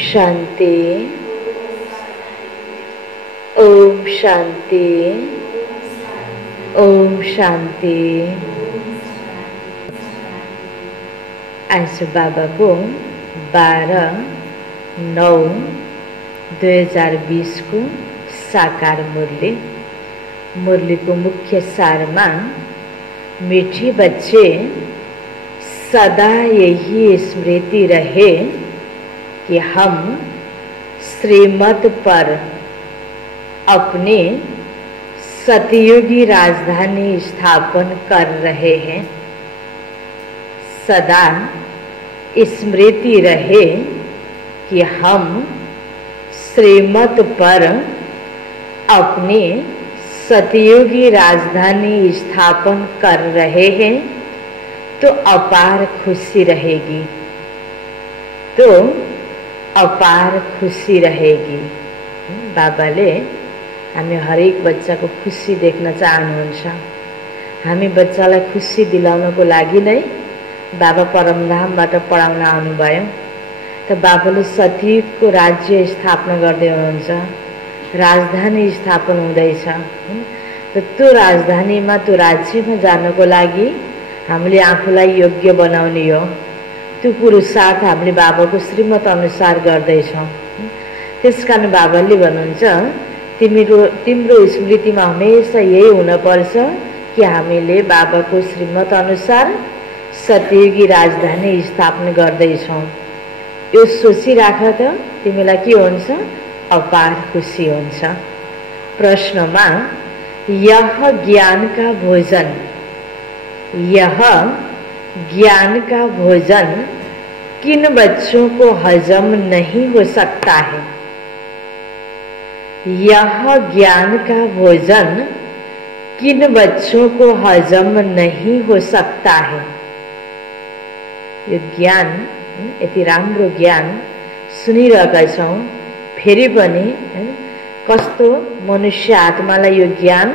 शांति। ओम शांति। ओम शांति। आज बाबा को 12/9/2020 को साकार मुरली को मुख्य सार में मीठे बच्चे सदा यही स्मृति रहे कि हम श्रीमत पर अपने सतयुगी राजधानी स्थापन कर रहे हैं। सदा स्मृति रहे कि हम श्रीमत पर अपने सतयुगी राजधानी स्थापन कर रहे हैं तो अपार खुशी रहेगी। बाबाले हामी हरेक बच्चा को खुशी देख्न चाहनुहुन्छ। हामी बच्चालाई खुशी दिलाउनको लागि नै बाबा परमधामबाट पढाउन आउनुभयो। त बाबाले सतयुगको राज्य स्थापना गर्दै हुनुहुन्छ। राजधानी स्थापना हुँदैछ। त त्यो राजधानीमा त्यो राज्यमा जानको लागि हामीले आफूलाई योग्य बनाउने हो। त्यो पुरुषार्थ हामीले बाबाको श्रीमत अनुसार गर्दैछौँ। त्यसकारण बाबाले भन्नुहुन्छ तिम्रो स्मृतिमा हमेशा यही हुनुपर्छ कि हामीले बाबाको श्रीमत अनुसार सतयुगी राजधानी स्थापना गर्दैछौँ। यो सोचिराख त तिमीलाई के हुन्छ? अपार खुसी हुन्छ। प्रश्नमा यह ज्ञान का भोजन किन बच्चों को हजम नहीं हो सकता है? यह ज्ञान का भोजन किन बच्चों को हजम नहीं हो सकता है? यो ज्ञान यति राम्रो ज्ञान सुनिरहेका छौँ, फेरि पनि कस्तो मनुष्य आत्मालाई यो ज्ञान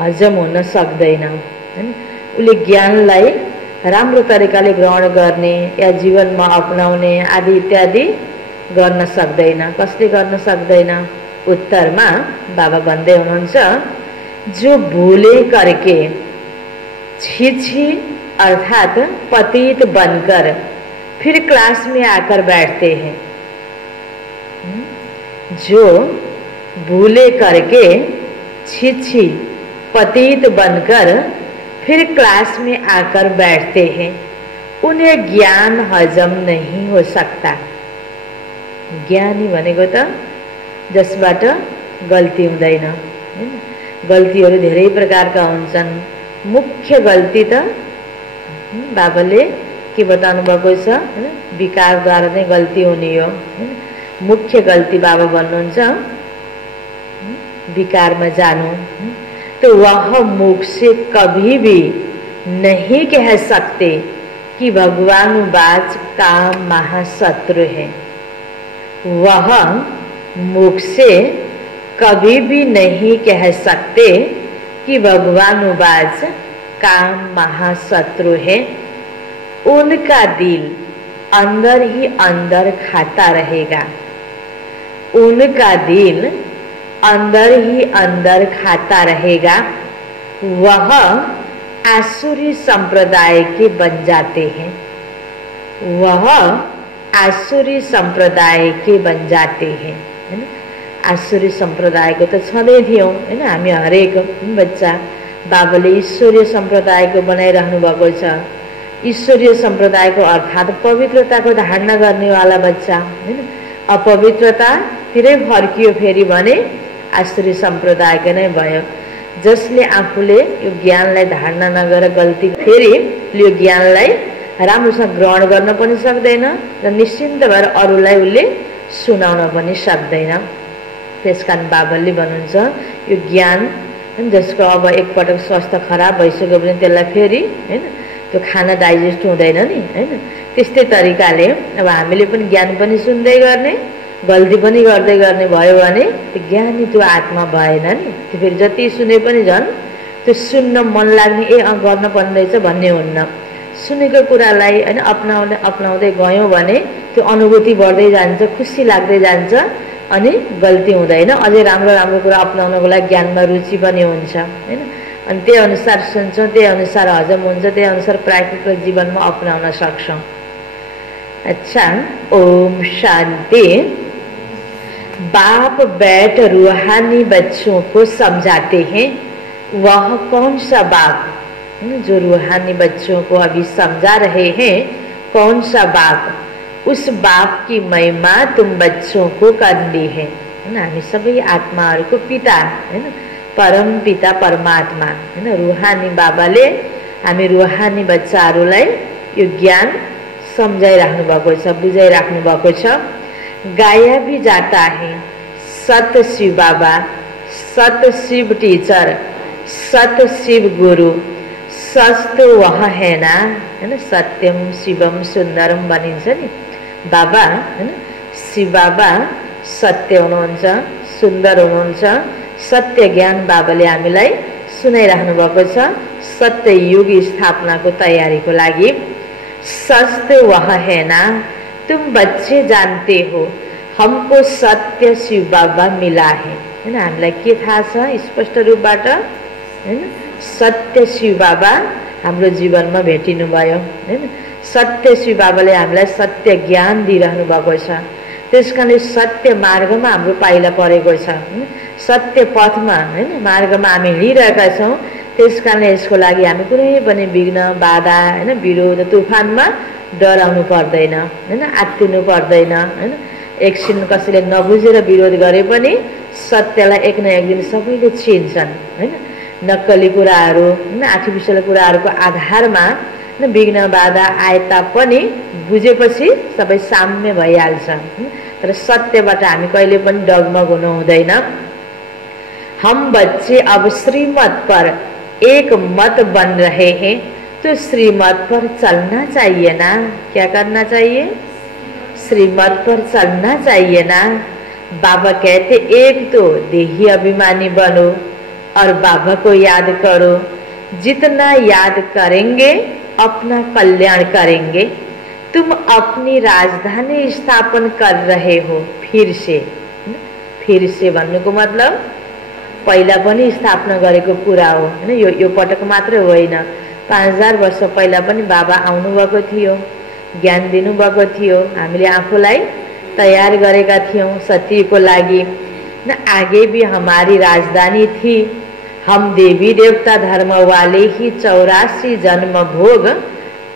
हजम हुन सक्दैन। उसले ज्ञानलाई राम्रो तरिकाले ग्रहण गर्ने या जीवनमा अपनाउने आदि इत्यादि गर्न सक्दैन। कसले गर्न सक्दैन? उत्तरमा बाबा भन्दै हुनुहुन्छ, जो भूले करके छी अर्थात पतित बनकर फिर क्लास में आकर बैठते हैं। जो भूले करके छी पतित बनकर फिर क्लास में आकर बैठते हैं, उन्हें ज्ञान हजम नहीं हो सकता। ज्ञानी भनेको त जसबाट गल्ती हुँदैन। गल्तीहरू धेरै प्रकारका हुन्छन्। मुख्य गल्ती त बाबाले के बताउनु भएको छ? विकारद्वारा नै गल्ती हुने हो। मुख्य गल्ती बाबा भन्नुहुन्छ विकारमा जानु। तो वह मुख से कभी भी नहीं कह सकते कि भगवानुवाच का महाशत्रु है। वह मुख से कभी भी नहीं कह सकते कि भगवानुवाच का महाशत्रु है। उनका दिल अंदर ही अंदर खाता रहेगा। उनका दिल अंदर ही अंदर खाता रहेगा। वह आसुरी संप्रदाय के बन जाते हैं। वह आसुरी संप्रदाय के बन जाते हैं। आसुरी संप्रदायको त छँदै थियौँ हैन। हामी हरेक बच्चा बाबाले ईश्वरीय सम्प्रदायको बनाइराख्नु भएको छ। ईश्वरीय सम्प्रदायको अर्थात् पवित्रताको धारणा गर्नेवाला बच्चा हैन। अपवित्रतातिरै फर्कियो फेरि भने आसुरी सम्प्रदायको नै भयो। जसले आफूले यो ज्ञानलाई धारणा नगरेर गल्ती फेरि यो ज्ञानलाई राम्रोसँग ग्रहण गर्न पनि सक्दैन र निश्चिन्त भएर अरूलाई उसले सुनाउन पनि सक्दैन। त्यसकारण बाबाले भन्नुहुन्छ यो ज्ञान जसको अब एकपटक स्वास्थ्य खराब भइसक्यो भने त्यसलाई फेरि हैन त्यो खाना डाइजेस्ट हुँदैन नि हैन। त्यस्तै तरिकाले अब हामीले पनि ज्ञान पनि सुन्दै गर्ने गल्ती पनि गर्दै गर्ने भयो भने त्यो ज्ञानी त्यो आत्मा भएन नि। त्यो फेरि जति सुने पनि झन् त्यो सुन्न मन लाग्ने गर्न पर्ने रहेछ भन्ने हुन्न। सुनेको कुरालाई हैन अपनाउँदै गयौँ भने त्यो अनुभूति बढ्दै जान्छ, खुसी लाग्दै जान्छ अनि गल्ती हुँदैन। अझै राम्रो राम्रो कुरा अपनाउनको लागि ज्ञानमा रुचि पनि हुन्छ हैन। अनि त्यही अनुसार सुन्छौँ, त्यही अनुसार हजम हुन्छ, त्यही अनुसार प्राकृतिक जीवनमा अपनाउन सक्छौँ। अच्छा, ओम शांति। बाप बैठ रूहानी बच्चों को समझाते हैं। वह कौन सा बाप जो रूहानी बच्चों को अभी समझा रहे हैं? कौन सा बाप? उस बाप की महिमा तुम बच्चों को करनी है ना। हामी सबै आत्माहरूको पिता हैन, परम पिता परमात्मा हैन, रूहानी बाबाले हामी रूहानी बच्चाहरूलाई यो ज्ञान सम्झाइराख्नु भएको छ, बुझाइराख्नु भएको छ। गाया भी जाता है सत शिव बाबा, सत शिव टीचर, सत शिव गुरु, सच तो वह है ना हैन। सत्यम शिवम सुन्दरम भनिन्छ नि। बाबा हैन, शिव बाबा सत्य हुनुहुन्छ, सुन्दर हुनुहुन्छ। सत्य ज्ञान बाबाले हामीलाई सुनाइराख्नु भएको छ सत्य युग स्थापनाको तयारीको लागि। सच तो वह है ना, तुम बच्चे जानते हो हमको सत्य शिव बाबा मिला है हैन। हामीलाई के थाहा छ स्पष्ट रूपबाट हैन, सत्य शिव बाबा हाम्रो जीवनमा भेटिनु भयो हैन। सत्य शिव बाबाले हामीलाई सत्य ज्ञान दिइरहनु भएको छ। त्यसकारणले सत्य मार्गमा हाम्रो पाइला परेको छ, सत्य पथमा हैन मार्गमा हामी हिँडिरहेका छौँ। त्यसकारणले यसको लागि हामी कुनै पनि विघ्न बाधा हैन विरोध तुफानमा डराउनु पर्दैन हैन, आत्तिनु पर्दैन हैन। एकछिन कसैले नबुझेर विरोध गरे पनि सत्यलाई एक न एक दिन सबैले चिन्छन् हैन। नक्कली कुराहरू हैन, आर्टिफिसियल कुराहरूको आधारमा विघ्न बाधा आए तापनि बुझेपछि सबै साम्य भइहाल्छ। तर सत्यबाट हामी कहिले पनि डगमग हुनु हुँदैन। हम बच्चे अब श्रीमत पर एक मत बन रहे हैं, तो श्रीमत पर चलना चाहिए ना। क्या करना चाहिए? श्रीमत पर चलना चाहिए ना। बाबा कहते एक तो देही अभिमानी बनो और बाबा को याद करो। जितना याद करेंगे अपना कल्याण करेंगे। तुम अपनी राजधानी स्थापन कर रहे हो फिर से भन्नुको मतलब पहिला पनि स्थापना गरेको कुरा हो हैन। यो पटक मात्र होइन, 5000 वर्ष पहिला पनि बाबा आउनु भएको थियो, ज्ञान दिनु भएको थियो। हामीले आफूलाई तयार गरेका थियौं सत्यको लागि न। आगे भी हमारी राजधानी थी। हम देवी देवता धर्म वाले ही 84 जन्म भोग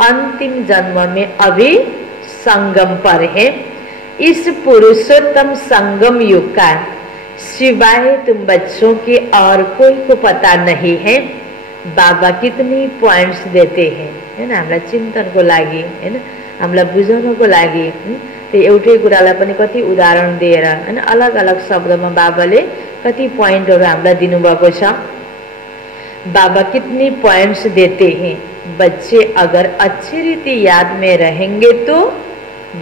अंतिम जन्म में अभी संगम पर है। इस पुरुषोत्तम संगम युग का सिवाय तुम बच्चों के और कोई को पता नहीं है। बाबा कितनी पॉइंट्स देते हैं हैन हामीलाई चिन्तनको लागि हैन, हामीलाई बुझाउनको लागि। त्यो एउटै कुरालाई पनि कति उदाहरण दिएर हैन अलग अलग शब्दमा बाबाले कति पॉइन्टहरू हामीलाई दिनुभएको छ। बाबा कितनी पॉइंट्स देते हैं। बच्चे अगर अच्छी रीति याद में रहेंगे तो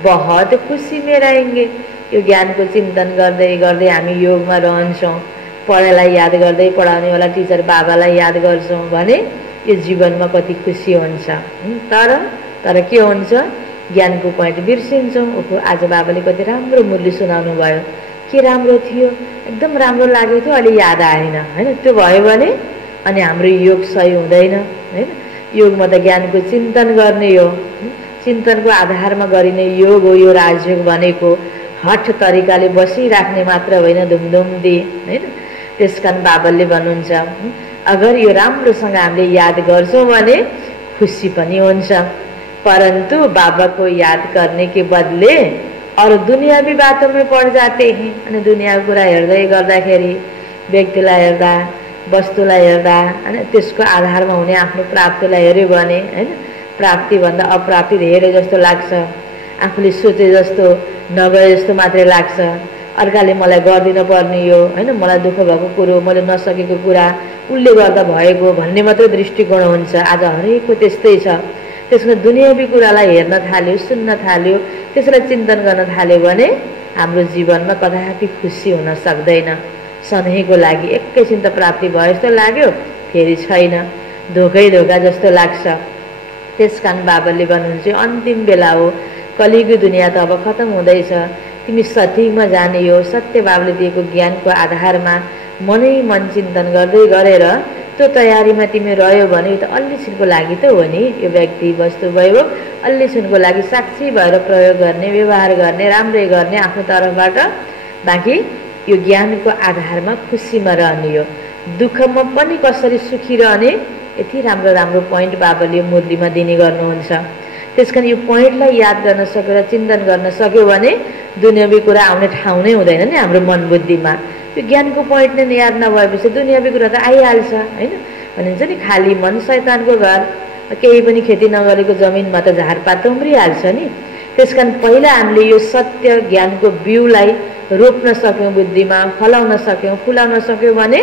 बहुत खुशी में रहेंगे। यो ज्ञानको चिन्तन गर्दै गर्दै हामी योगमा रहन्छौँ, पढाइलाई याद गर्दै पढाउनेवाला टिचर बाबालाई याद गर्छौँ भने यो जीवनमा कति खुसी हुन्छ। तर के हुन्छ ज्ञानको पोइन्ट बिर्सिन्छौँ। ओहो आज बाबाले कति राम्रो मूल्य सुनाउनु भयो, के राम्रो थियो, एकदम राम्रो लाग्यो थियो, अहिले याद आएन हैन। त्यो भयो भने अनि हाम्रो योग सही हुँदैन हैन। योगमा त ज्ञानको चिन्तन गर्ने हो, चिन्तनको आधारमा गरिने योग हो यो राजयोग भनेको। हठ तरिकाले बसिराख्ने मात्र होइन, धुमधुम दे हैन। त्यसकारण बाबाले भन्नुहुन्छ अगर यो राम्रोसँग हामीले याद गर्छौँ भने खुसी पनि हुन्छ। परंतु बाबा को याद करने के बदले और दुनियावी बातों में पड़ जाते हैं। अनि दुनियाको कुरा हेर्दै गर्दाखेरि व्यक्तिलाई हेर्दा वस्तुलाई हेर्दा हैन त्यसको आधारमा हुने आफ्नो प्राप्तिलाई हेर्यो भने हैन प्राप्ति भन्दा अप्राप्ति धेरै जस्तो लाग्छ। आफूले सोचे जस्तो नगए जस्तो मात्रै लाग्छ। अर्काले मलाई गर्दिन पर्ने यो हैन, मलाई दुःख भएको कुरो, मैले नसकेको कुरा उल्ले गर्दा भएको भन्ने मात्रै दृष्टिकोण हुन्छ। आज हरेकको त्यस्तै छ। त्यसमा दुनियावी कुरालाई हेर्न थाल्यो, सुन्न थाल्यो, त्यसलाई चिन्तन गर्न थाल्यो भने हाम्रो जीवनमा कदापि खुसी हुन सक्दैन। सधैँको लागि एकैछिन त प्राप्ति भयो जस्तो लाग्यो, फेरि छैन, धोकै धोका जस्तो लाग्छ। त्यसकारण बाबाले भन्नुहुन्छ अन्तिम बेला हो, कलियुगी दुनियाँ त अब खत्तम हुँदैछ, तिमी सठिकमा जाने हो। सत्य बाबाले दिएको ज्ञानको आधारमा मनै मन चिन्तन गर्दै गरेर त्यो तयारीमा तिमी रह्यो भने यो त अल्लीछिनको लागि त हो नि। यो व्यक्ति वस्तु वैभव अल्लीछिनको लागि साक्षी भएर प्रयोग गर्ने, व्यवहार गर्ने, राम्रै गर्ने आफ्नो तर्फबाट। बाँकी यो ज्ञानको आधारमा खुसीमा रहने हो, दुःखमा पनि कसरी सुखी रहने, यति राम्रो राम्रो पोइन्ट बाबाले मुरलीमा दिने गर्नुहुन्छ। त्यसकारण यो पोइन्टलाई याद गर्न सक्यो र चिन्तन गर्न सक्यो भने दुनियावी कुरा आउने ठाउँ नै हुँदैन नि हाम्रो मन बुद्धिमा। यो ज्ञानको पोइन्ट नै याद नभएपछि दुनियावी कुरा त आइहाल्छ होइन। भनिन्छ नि खाली मन शैतानको घर, केही पनि खेती नगरेको जमिनमा त झारपात उम्रिहाल्छ नि। त्यसकारण पहिला हामीले यो सत्य ज्ञानको बिउलाई रोप्न सक्यौँ, बुद्धिमा फलाउन सक्यौँ, फुलाउन सक्यौँ भने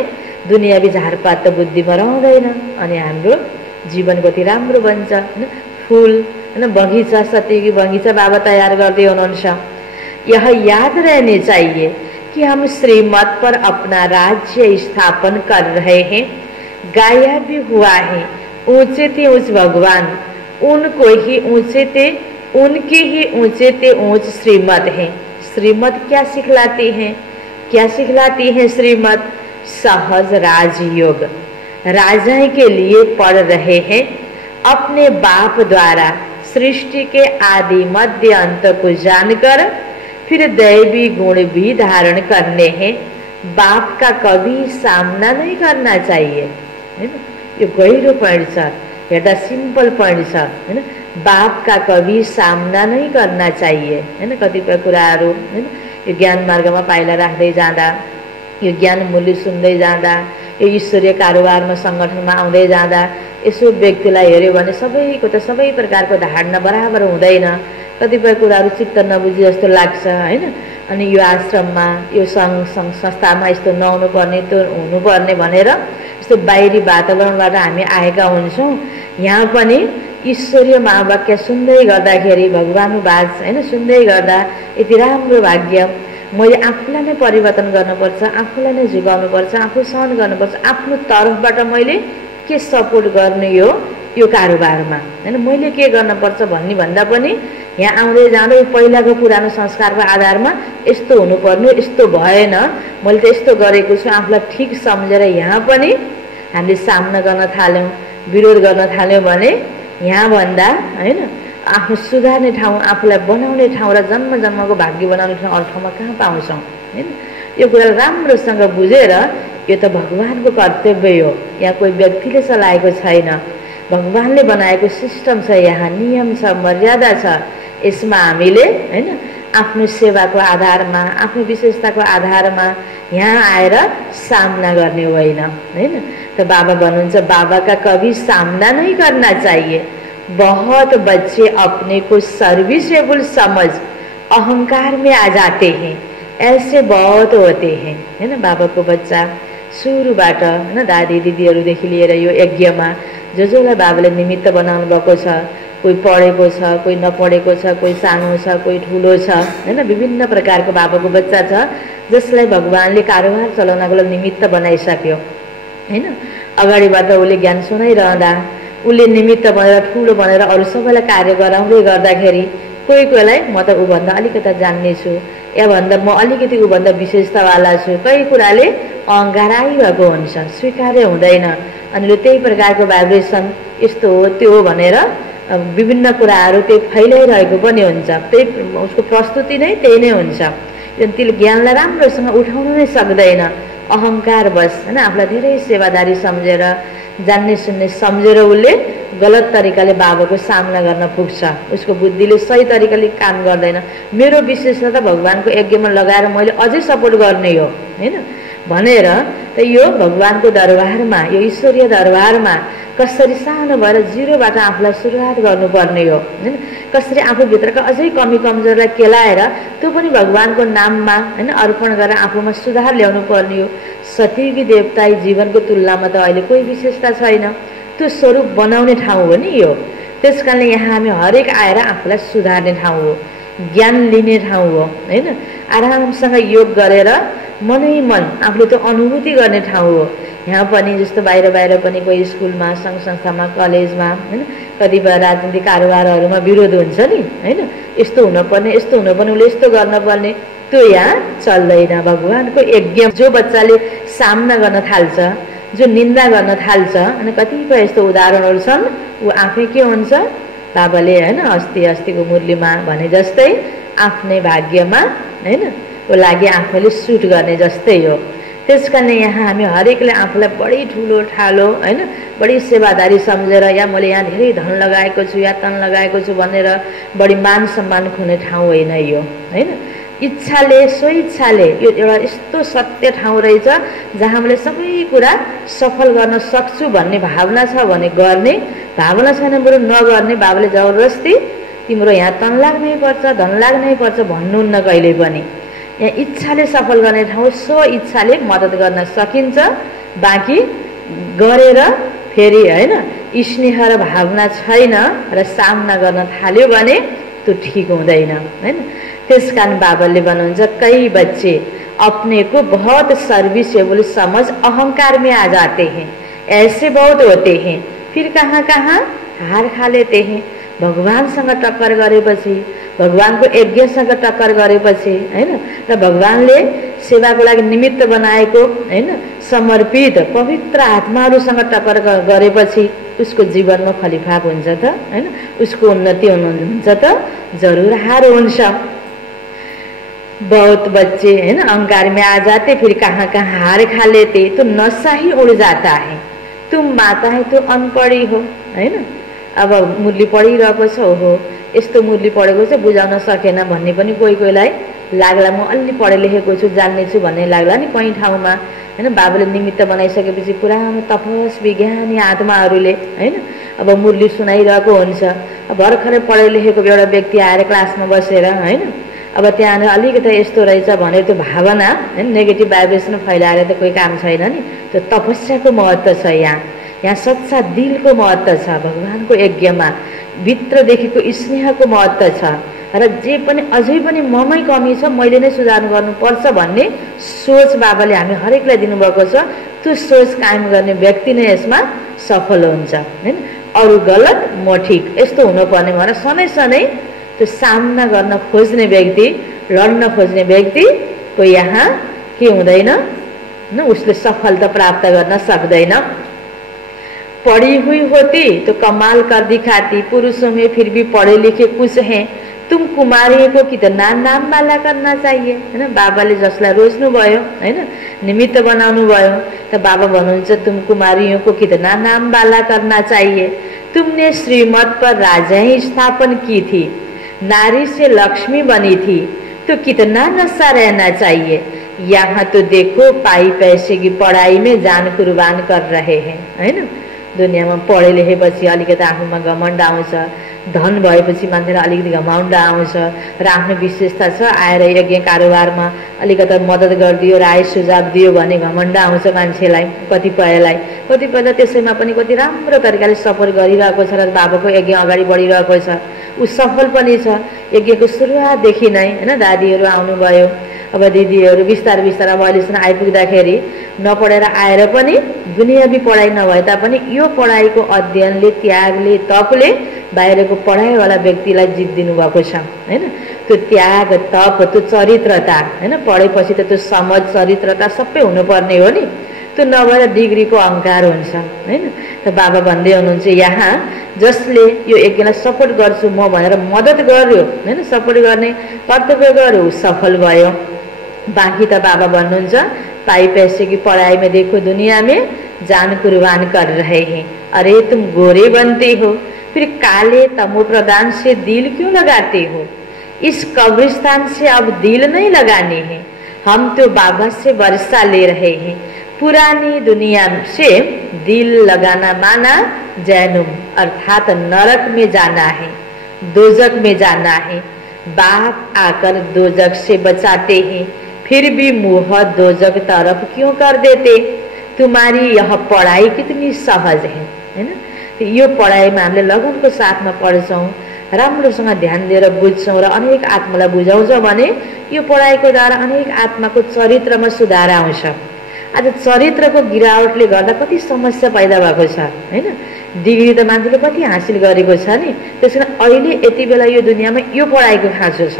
दुनियावी झारपात त बुद्धिमा रहँदैन अनि हाम्रो जीवन कति राम्रो बन्छ होइन। फुल होइन, बगीचा, सत्यकी बगीचा बाबा तैयार गर्दै हुनुहुन्छ। यह याद रहने चाहिए कि हम श्रीमत पर अपना राज्य स्थापन कर रहे हैं। गाया भी हुआ है, ऊंचे थे ऊंच भगवान, उनको ही ऊंचे थे, उनके ही ऊंचे थे ऊंच श्रीमत है। श्रीमत क्या सिखलाती हैं? क्या सिखलाती हैं श्रीमत? सहज राजयोग। राजा के लिए पढ़ रहे हैं, अपने बाप द्वारा सृष्टि के आदि मध्य अंत को जानकर फिर दैवी गुण भी धारण करने हैं। बाप का कभी सामना नहीं करना चाहिए है ना। यो गहिरो पॉइंट छ, एउटा सिंपल पॉइंट छ हैन। बाप का कभी सामना नहीं करना चाहिए हैन। कतिपय कुराहरू हैन यो ज्ञान मार्गमा पाइला राख्दै जाँदा, यो ज्ञान मूल्य सुन्दै जाँदा, यो ईश्वरीय कारोबारमा सङ्गठनमा आउँदै जाँदा यसो व्यक्तिलाई हेऱ्यो भने सबैको त सबै प्रकारको धारणा बराबर हुँदैन। कतिपय कुराहरू चित्त नबुझी जस्तो लाग्छ हैन। अनि यो आश्रममा, यो सङ्घ संस्थामा यस्तो नहुनुपर्ने, त्यो हुनुपर्ने भनेर यस्तो बाहिरी वातावरणबाट हामी आएका हुन्छौँ। यहाँ पनि ईश्वरीय महावाक्य सुन्दै गर्दाखेरि, भगवानुवाद हैन सुन्दै गर्दा यति राम्रो भाग्य। मैले आफूलाई नै परिवर्तन गर्नुपर्छ, आफूलाई नै झुकाउनुपर्छ, आफू सहन गर्नुपर्छ। आफ्नो तर्फबाट मैले के सपोर्ट गर्ने हो यो कारोबारमा हैन, मैले के गर्नुपर्छ भन्ने भन्दा पनि यहाँ आउँदै जाँदै पहिलाको पुरानो संस्कारको आधारमा यस्तो हुनुपर्ने, यस्तो भएन, मैले त यस्तो गरेको छु, आफूलाई ठिक सम्झेर यहाँ पनि हामीले सामना गर्न थाल्यौँ, विरोध गर्न थाल्यौँ भने यहाँभन्दा होइन आफ्नो सुधार्ने ठाउँ, आफूलाई बनाउने ठाउँ र जन्म जन्मको भाग्य बनाउने ठाउँ अरू ठाउँमा कहाँ पाउँछौँ होइन। यो कुरा राम्रोसँग बुझेर यो त भगवानको कर्तव्य हो, यहाँ कोही व्यक्तिले चलाएको छैन, भगवानले बनाएको सिस्टम छ, यहाँ नियम छ, मर्यादा छ। यसमा हामीले हैन आफ्नो सेवाको आधारमा, आफ्नो विशेषताको आधारमा यहाँ आएर सामना गर्ने होइन हैन। तो बाबा भन्नुहुन्छ बाबा का कभी सामना नहीं करना चाहिए। बहुत बच्चे अपने को सर्विसेबल समझ अहंकार में आ जाते हैं, ऐसे बहुत होते हैं हैन। बाबा को बच्चा सुरुबाट हैन दादी दिदीहरूदेखि लिएर यो यज्ञमा जसलाई बाबाले निमित्त बनाउनु भएको छ, कोही पढेको छ, कोही नपढेको छ, कोही सानो छ, कोही ठुलो छ हैन, विभिन्न प्रकारको बाबाको बच्चा छ जसलाई भगवानले कारोबार चलाउनको लागि निमित्त बनाइसक्यो हैन। अगाडिबाट उसले ज्ञान सुनाइरहँदा उसले निमित्त बनेर ठुलो बनेर अरू सबैलाई कार्य गराउँदै गर्दाखेरि कोही कोहीलाई म त ऊभन्दा अलिकति जान्ने छु, या भन्दा म अलिकति ऊभन्दा विशेषतावाला छु, कही कुराले अहङ्कार आइरहेको हुन्छ, स्वीकार्य हुँदैन। अनि त्यही प्रकारको भाइब्रेसन यस्तो हो त्यो हो भनेर विभिन्न कुराहरू त्यो फैलाइरहेको पनि हुन्छ। त्यही उसको प्रस्तुति नै त्यही नै हुन्छ। त्यसले ज्ञानलाई राम्रोसँग उठाउन नै सक्दैन, अहङ्कार बस हैन। आफूलाई धेरै सेवादारी सम्झेर, जान्ने सुन्ने सम्झेर उसले गलत तरिकाले बाबाको सामना गर्न पुग्छ। उसको बुद्धिले सही तरिकाले काम गर्दैन। मेरो विशेषता भगवानको यज्ञमा लगाएर मैले अझै सपोर्ट गर्ने हो हैन भनेर त यो भगवानको दरबारमा, यो ईश्वरीय दरबारमा कसरी सानो भएर जिरोबाट आफूलाई सुरुवात गर्नुपर्ने हो हैन। कसरी आफूभित्रका अझै कमी कमजोरलाई केलाएर त्यो पनि भगवानको नाममा हैन अर्पण गरेर आफूमा सुधार ल्याउनु पर्ने हो। सतीकी देवताई जीवनको तुलनामा त अहिले कोही विशेषता छैन, त्यो स्वरूप बनाउने ठाउँ हो नि यो। त्यसकारणले यहाँ हामी हरेक आएर आफूलाई सुधार्ने ठाउँ हो। ज्ञान लिने ठाउँ हो हैन। आरामसँग योग गरेर मनै मन आफूले त्यो अनुभूति गर्ने ठाउँ हो। यहाँ पनि जस्तो बाहिर बाहिर पनि कोही स्कुलमा, सङ्घ संस्थामा, कलेजमा हैन कतिपय राजनीतिक कारोबारहरूमा विरोध हुन्छ नि हैन। यस्तो हुनुपर्ने, यस्तो हुनुपर्ने, उसले यस्तो गर्नुपर्ने, त्यो यहाँ चल्दैन। भगवानको यज्ञ जो बच्चाले सामना गर्न थाल्छ, जो निन्दा गर्न थाल्छ, अनि कतिपय यस्तो उदाहरणहरू छन्, ऊ आफै के हुन्छ बाबाले हैन अस्तिको मुरलीमा भने जस्तै आफ्नै भाग्यमा हैन को लागि आफैले सुट गर्ने जस्तै हो। त्यसकारण यहाँ हामी हरेकले आफूलाई बढी ठुलो ठालो हैन बढी सेवादारी सम्झेर या मैले यहाँ धेरै धन लगाएको छु या तन लगाएको छु भनेर बढी मान सम्मान खुने ठाउँ होइन यो हैन। इच्छाले स्वइच्छाले यो एउटा यस्तो सत्य ठाउँ रहेछ जहाँ मैले सबै कुरा सफल गर्न सक्छु भन्ने भावना छ भने गर्ने, भावना छैन बरु नगर्ने। बाबाले जबरजस्ती तिम्रो यहाँ तन लाग्नै पर्छ, धन लाग्नै पर्छ भन्नुहुन्न कहिले पनि। यहाँ इच्छाले सफल गर्ने ठाउँ, सो इच्छाले मद्दत गर्न सकिन्छ। बाँकी गरेर फेरि हैन स्नेह र भावना छैन र सामना गर्न थाल्यो भने त्यो ठीक हुँदैन हैन। त्यसकारण बाबाले भन्नुहुन्छ कई बच्चे अपने को बहुत सर्विसेबल समझ अहंकार में आ जाते हैं, ऐसे बहुत होते हैं, फिर कहाँ कहाँ हार खा लेते हैं। भगवानसँग टक्कर गरेपछि, भगवानको यज्ञसँग टक्कर गरेपछि हैन र भगवानले सेवाको लागि निमित्त बनाएको हैन समर्पित पवित्र आत्माहरूसँग टक्कर गरेपछि उसको जीवनमा फलिफाप हुन्छ त हैन, उसको उन्नति हुन्छ त जरुर हार हुन्छ। बहुत बच्चे हैन अहंकार में आ जाते, फिर कहाँ कहाँ हार खा लेते, तो नशा ही उड़ जाता है। तुम माता है तो अनपढ़ी हो हैन। अब मुरली पढिरहेको छ, ओहो यस्तो मुरली पढेको छ बुझाउन सकेन भन्ने पनि कोही कोहीलाई लाग्ला। म अलि पढे लेखेको छु, जान्ने छु भन्ने लाग्ला नि कहीँ ठाउँमा हैन। बाबाले निमित्त बनाइसकेपछि पुरानो तपस्वी ज्ञानी आत्माहरूले हैन अब मुरली सुनाइरहेको हुन्छ। भर्खरै पढे लेखेको एउटा व्यक्ति आएर क्लासमा बसेर हैन अब त्यहाँ अलिकति यस्तो रहेछ भने त्यो भावना हैन नेगेटिभ भाइब्रेसन फैलाएर त कोही काम छैन नि। त्यो तपस्याको महत्त्व छ यहाँ, यहाँ सच्चा दिलको महत्त्व छ। भगवानको यज्ञमा भित्रदेखिको स्नेहको महत्त्व छ र जे पनि अझै पनि ममै कमी छ, मैले नै सुधार गर्नुपर्छ भन्ने सोच बाबाले हामी हरेकलाई दिनुभएको छ। त्यो सोच कायम गर्ने व्यक्ति नै यसमा सफल हुन्छ हैन। अरू गलत म ठिक यस्तो हुनुपर्ने भनेर सधैँ सधैँ त्यो सामना गर्न खोज्ने व्यक्ति, लड्न खोज्ने व्यक्ति को यहाँ के हुँदैन न, उसले सफलता प्राप्त गर्न सक्दैन। पढ़ी हुई होती तो कमाल कर दिखाती, पुरुषों में फिर भी पढ़े लिखे कुछ हैं, तुम कुमारी को कितना नाम माला करना चाहिए हैन। बाबाले जसलाई रोज्नु भयो हैन निमित्त बनाउनु भयो त बाबा भन्नुहुन्छ तुम कुमारियों को कितना नाम माला करना चाहिए। तुमने श्रीमत पर राजधानी स्थापन की थी, नारी से लक्ष्मी बनी थी, तो कितना नशा रहना चाहिए। यहाँ तो देखो पाई पैसे की पढ़ाई में जान कुर्बान कर रहे हैं हैन। दुनियाँमा पढे लेखेपछि अलिकति आफूमा घमण्ड आउँछ, धन भएपछि मान्छेलाई अलिकति घमण्ड आउँछ र आफ्नो विशेषता छ आएर यज्ञ कारोबारमा अलिकति मद्दत गरिदियो, राय सुझाव दियो भने घमण्ड आउँछ मान्छेलाई। कतिपयलाई त त्यसैमा पनि कति राम्रो तरिकाले सपोर्ट गरिरहेको छ र बाबाको यज्ञ अगाडि बढिरहेको छ, ऊ सफल पनि छ। यज्ञको सुरुवातदेखि नै हैन दादीहरू आउनुभयो, अब दिदीहरू बिस्तारै बिस्तारै अब अहिलेसम्म आइपुग्दाखेरि नपढेर आएर पनि दुनियावी पढाइ नभए तापनि यो पढाइको अध्ययनले, त्यागले, तपले बाहिरको पढाइवाला व्यक्तिलाई जित्दिनु भएको छ हैन। त्यो त्याग, तप, त्यो चरित्रता हैन पढेपछि त त्यो समझ, चरित्रता सबै हुनुपर्ने हो नि। त्यो नभएर डिग्रीको अहंकार हुन्छ हैन। त बाबा भन्दै हुनुहुन्छ यहाँ जसले यो यज्ञलाई सपोर्ट गर्छु म भनेर मद्दत गर्यो हैन, सपोर्ट गर्ने कर्तव्य गर्यो, सफल भयो। बाकी त बाबा भन्नुहुन्छ पाई पैसे की पढ़ाई में देखो दुनिया में जान कुर्बान कर रहे हैं। अरे तुम गोरे बनते हो फिर काले तमो प्रदान से दिल क्यों लगाते हो। इस कब्रिस्तान से अब दिल नहीं लगाने हैं, हम तो बाबा से वर्षा ले रहे हैं। पुरानी दुनिया से दिल लगाना माना जहनुम अर्थात नरक में जाना है, दोजक में जाना है। बाप आकर दोजक से बचाते हैं, फिर भी मुँह दोजक तरफ क्यों कर देते। तुम्हारी यह पढ़ाई कितनी सहज है ना। यो पढाइमा हामीले लगनको साथमा पढ्छौँ राम्रोसँग ध्यान दिएर बुझ्छौँ र अनेक आत्मालाई बुझाउँछौँ भने यो पढाइको द्वारा अनेक आत्माको चरित्रमा सुधार आउँछ। आज चरित्रको गिरावटले गर्दा कति समस्या पैदा भएको छ हैन। डिग्री त मान्छेले कति हासिल गरेको छ नि, त्यसैले अहिले यति बेला यो दुनियाँमा यो पढाइको खाँचो छ।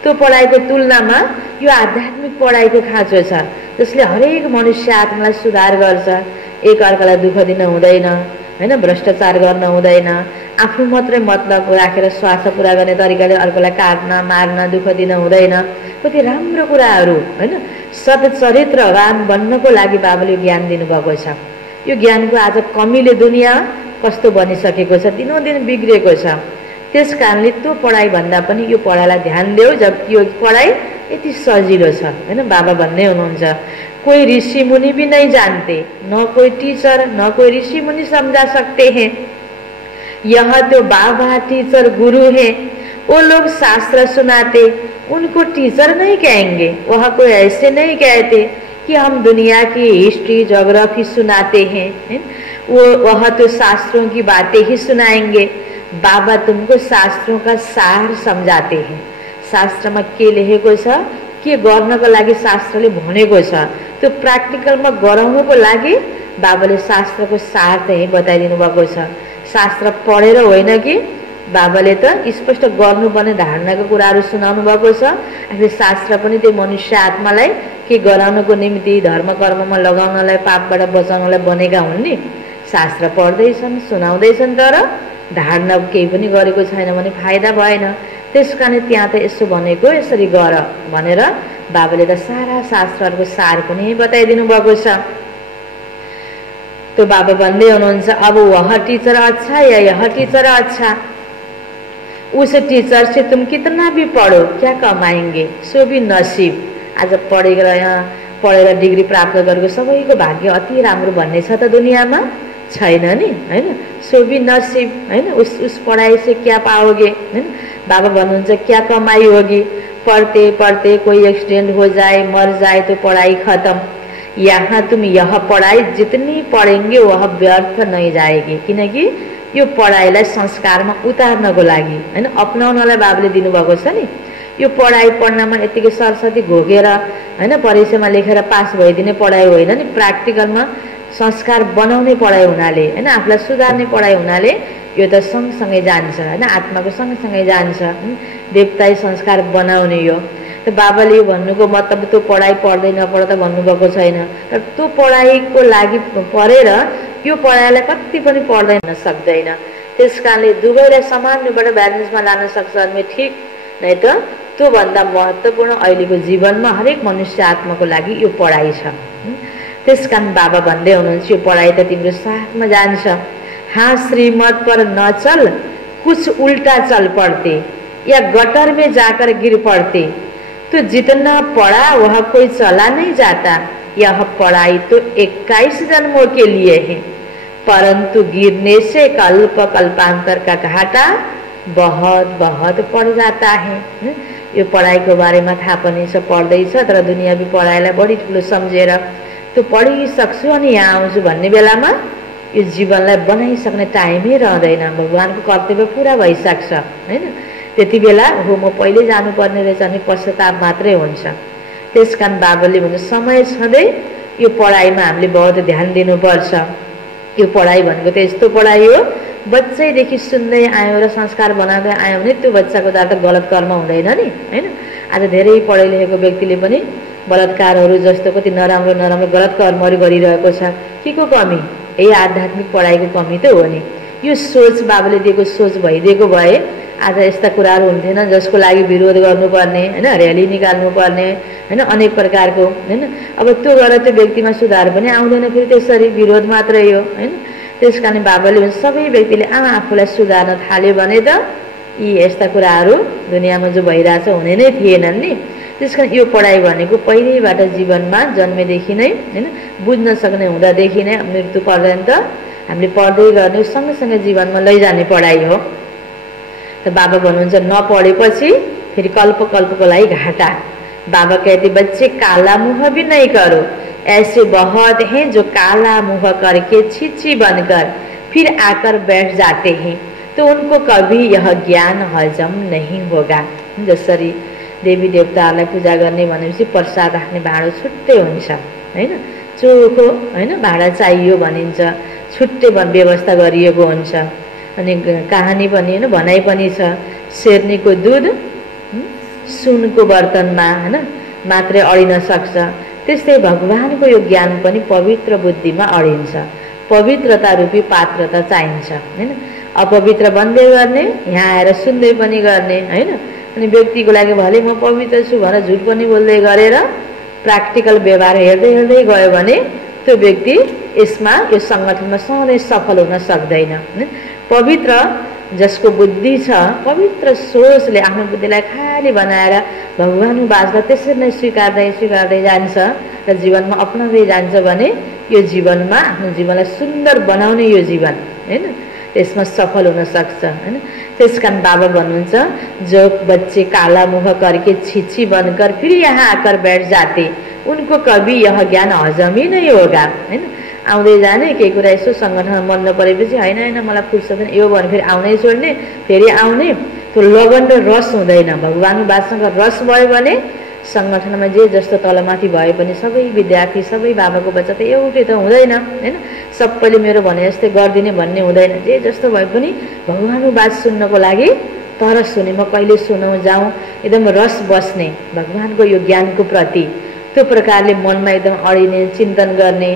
त्यो पढाइको तुलनामा यो आध्यात्मिक पढाइको खाँचो छ, जसले हरेक मनुष्य आत्मालाई सुधार गर्छ। एक अर्कालाई दुःख दिन हुँदैन हैन, भ्रष्टाचार गर्न हुँदैन, आफू मात्रै मतलब राखेर स्वार्थ पुरा गर्ने तरिकाले अर्कोलाई काट्न मार्न दुःख दिन हुँदैन। कति राम्रो कुराहरू हैन। सच्चरित्रवान बन्नको लागि बाबाले ज्ञान दिनुभएको छ। यो ज्ञानको आज कमीले दुनियाँ कस्तो बनिसकेको छ, दिनोदिन बिग्रेको छ। त्यस कारणले त्यो पढाइ भन्दा पनि यो पढाइलाई ध्यान देऊ, जबकि यो पढाइ यति सजिलो छ हैन। बाबा भन्दै हुनुहुन्छ कोई ऋषि मुनि भी नहीं जानते, न कोई टीचर न कोई ऋषि मुनि समझा सकते हैं, यह तो बाबा टीचर गुरु हैं। वो लोग शास्त्र सुनाते, उनको टीचर नहीं कहेंगे। वह कोई ऐसे नहीं कहते कि हम दुनिया की हिस्ट्री ज्योग्राफी सुनाते हैं, वह तो शास्त्रों की बातें ही सुनाएंगे। बाबा तुमको शास्त्रों का सार समझाते हैं। शास्त्रमा के लेखेको छ, के गर्नको लागि शास्त्रले भनेको छ, त्यो प्र्याक्टिकलमा गराउनको लागि बाबाले शास्त्रको सार चाहिँ बताइदिनु भएको छ। शास्त्र पढेर होइन कि बाबाले त स्पष्ट गर्नुपर्ने धारणाको कुराहरू सुनाउनु भएको छ। आखिर शास्त्र पनि त्यो मनुष्य आत्मालाई के गराउनको निम्ति धर्म कर्ममा लगाउनलाई पापबाट बचाउनलाई बनेका हुन् नि। शास्त्र पढ्दैछन् सुनाउँदैछन् तर धारणा केही पनि गरेको छैन भने फाइदा भएन। त्यस कारण त्यहाँ त यसो भनेको यसरी गर भनेर बाबाले त सारा शास्त्रहरूको सार पनि बताइदिनु भएको छ। तो बाबा भन्दै हुनुहुन्छ अब वह टीचर अच्छा या यह टीचर अच्छा, उस टीचर से तुम कितना भी पढ़ो क्या कमाएंगे, सो भी नसीब। आज पढेर यहाँ पढेर डिग्री प्राप्त गरेको सबैको भाग्य अति राम्रो भन्ने छ त दुनियाँमा छैन नि हैन। सो भी नसीब हैन, उस पढ़ाई से क्या पाओगे हैन। बाबा भन्नुहुन्छ क्या कमाई होगी, पढ़ते पढ़ते कोई एक्सीडेंट हो जाए मर जाए तो पढ़ाई खत्म। यहाँ तुम यह पढ़ाई जितनी पढेंगे वह व्यर्थ नहीं जाएगी, किनकि यो पढाइलाई संस्कारमा उतार्नको लागि हैन अपनाउनलाई बाबाले दिनुभएको छ नि। यो पढाइ पढ्नमा यतिकै सरस्वती घोकेर हैन परीक्षामा लेखेर पास भइदिने पढाइ होइन नि। प्र्याक्टिकलमा संस्कार बनाउने पढाइ हुनाले हैन, आफूलाई सुधार्ने पढाइ हुनाले यो त सँगसँगै जान्छ हैन, आत्माको सँगसँगै जान्छ। देवताई संस्कार बनाउने यो त बाबाले यो भन्नुको मतलब त्यो पढाइ पढ्दै नपढ त भन्नुभएको छैन। तर त्यो पढाइको लागि पढेर यो पढाइलाई कति पनि पढ्दैन सक्दैन। त्यस कारणले दुवैलाई समान रूपबाट ब्यालेन्समा लान सक्छ भने ठिक, नै त त्योभन्दा महत्त्वपूर्ण अहिलेको जीवनमा हरेक मनुष्य आत्माको लागि यो पढाइ छ। त्यस कारण बाबा भन्दै हुनुहुन्छ यो पढाइ त तिम्रो साथमा जान्छ। हाँ श्रीमत पर न चल, कुछ उल्टा चल पड़ते या गटर में जाकर गिर पड़ते, तो जितना पढ़ा वह कोई चला नहीं जाता। यह पढ़ाई तो 21 जन्मों के लिए है, परंतु गिरने से कल्प कल्पांतर का घाटा बहुत बहुत पड़ जाता है। यो पढाइको बारेमा थाहा पनि छ, पढ्दैछ तर दुनियावी पढाइलाई बढी ठुलो सम्झेर त्यो पढिसक्छु अनि यहाँ आउँछु भन्ने बेलामा यो जीवनलाई बनाइसक्ने टाइमै रहँदैन। भगवानको कर्तव्य पुरा भइसक्छ हैन, त्यति बेला हो म पहिले जानुपर्ने रहेछ अनि पश्चाताप मात्रै हुन्छ। त्यस कारण बाबाले भन्छ समय छँदै यो पढाइमा हामीले बहुत ध्यान दिनुपर्छ। यो पढाइ भनेको त यस्तो पढाइ हो बच्चैदेखि सुन्दै आयौँ र संस्कार बनाउँदै आयौँ भने त्यो बच्चाको द्वारा त गलत कर्म हुँदैन नि हैन। आज धेरै पढे लेखेको व्यक्तिले पनि बलात्कारहरू जस्तो कति नराम्रो नराम्रो गलत कर्महरू गरिरहेको छ। के को कमी? यही आध्यात्मिक पढाइको कमी त हो नि। यो सोच बाबाले दिएको सोच भइदिएको भए आज यस्ता कुराहरू हुन्थेन जसको लागि विरोध गर्नुपर्ने हैन, र्याली निकाल्नुपर्ने हैन, अनेक प्रकारको हैन। अब त्यो गरेर त्यो व्यक्तिमा सुधार पनि आउँदैन, फेरि त्यसरी विरोध मात्रै हो हैन। त्यस कारण बाबाले भन्छ सबै व्यक्तिले आफूलाई सुधार्न थाल्यो भने त यी यस्ता कुराहरू दुनियाँमा जो भइरहेछ हुने नै थिएनन् नि। त्यस कारण यो पढाइ भनेको पहिल्यैबाट जीवनमा जन्मेदेखि नै हैन बुझ्न सक्ने हुँदादेखि नै मृत्यु पर्यन्त हामीले पढ्दै गर्ने सँगसँगै जीवनमा लैजाने पढाइ हो। त बाबा भन्नुहुन्छ नपढेपछि फेरि कल्प कल्पको लागि घाटा। बाबा कहते बच्चे काला मुँह भी नहीं करो, ऐसे बहुत हैं जो काला मुँह करके छिची बनकर फिर आकर बैठ जाते हैं। तो उनको कभी यह ज्ञान हजम नहीं होगा। जसरी देवी देवताहरूलाई पूजा गर्ने भनेपछि प्रसाद राख्ने भाँडो छुट्टै हुन्छ हैन, चोखो हैन भाँडा चाहियो भनिन्छ, छुट्टै व्यवस्था गरिएको हुन्छ। अनि कहानी पनि हैन भनाइ पनि छ, शेर्नीको दुध सुनको बर्तनमा हैन मात्रै अडिन सक्छ, त्यस्तै भगवानको यो ज्ञान पनि पवित्र बुद्धिमा अडिन्छ। पवित्रता रूपी पात्रता चाहिन्छ हैन। अपवित्र बन्दै गर्ने, यहाँ आएर सुन्दै पनि गर्ने हैन। अनि व्यक्तिको लागि भले म पवित्र छु भनेर झुट पनि बोल्दै गरेर प्र्याक्टिकल व्यवहार हेर्दै हेर्दै गयो भने त्यो व्यक्ति यसमा यो सङ्गठनमा सधैँ सफल हुन सक्दैन। पवित्र जसको बुद्धि छ, पवित्र सोचले आफ्नो बुद्धिलाई खाली बनाएर भगवानको बासलाई त्यसरी नै स्वीकार्दै स्वीकार्दै जान्छ र जीवनमा अपनाउँदै जान्छ भने यो जीवनमा आफ्नो जीवनलाई सुन्दर बनाउने यो जीवन हैन त्यसमा सफल हुन सक्छ हैन। त्यसकारण बाबा भन्नुहुन्छ, जो बच्चे काला मुँह करके छिछी बनकर फिर यहाँ आकर बैठ जाते उनको कभी यह ज्ञान हजम ही नहीं होगा हैन। आउँदै जाने केही कुरा यसो सङ्गठनमा मन नपरेपछि हैन हैन मलाई फुर्सद छैन यो भने फेरि आउनै छोड्ने, फेरि आउने, त्यो लगन र रस हुँदैन। भगवानको बाससँग रस भयो भने सङ्गठनमा जे जस्तो तलमाथि भए पनि सबै विद्यार्थी सबै बाबाको बच्चा त एउटै त हुँदैन हैन। सबैले मेरो भने जस्तै गरिदिने भन्ने हुँदैन। जे जस्तो भए पनि भगवानको बात सुन्नको लागि तर सुने म कहिले सुनौँ जाउँ एकदम रस बस्ने भगवानको यो ज्ञानको प्रति त्यो प्रकारले मनमा एकदम अडिने, चिन्तन गर्ने,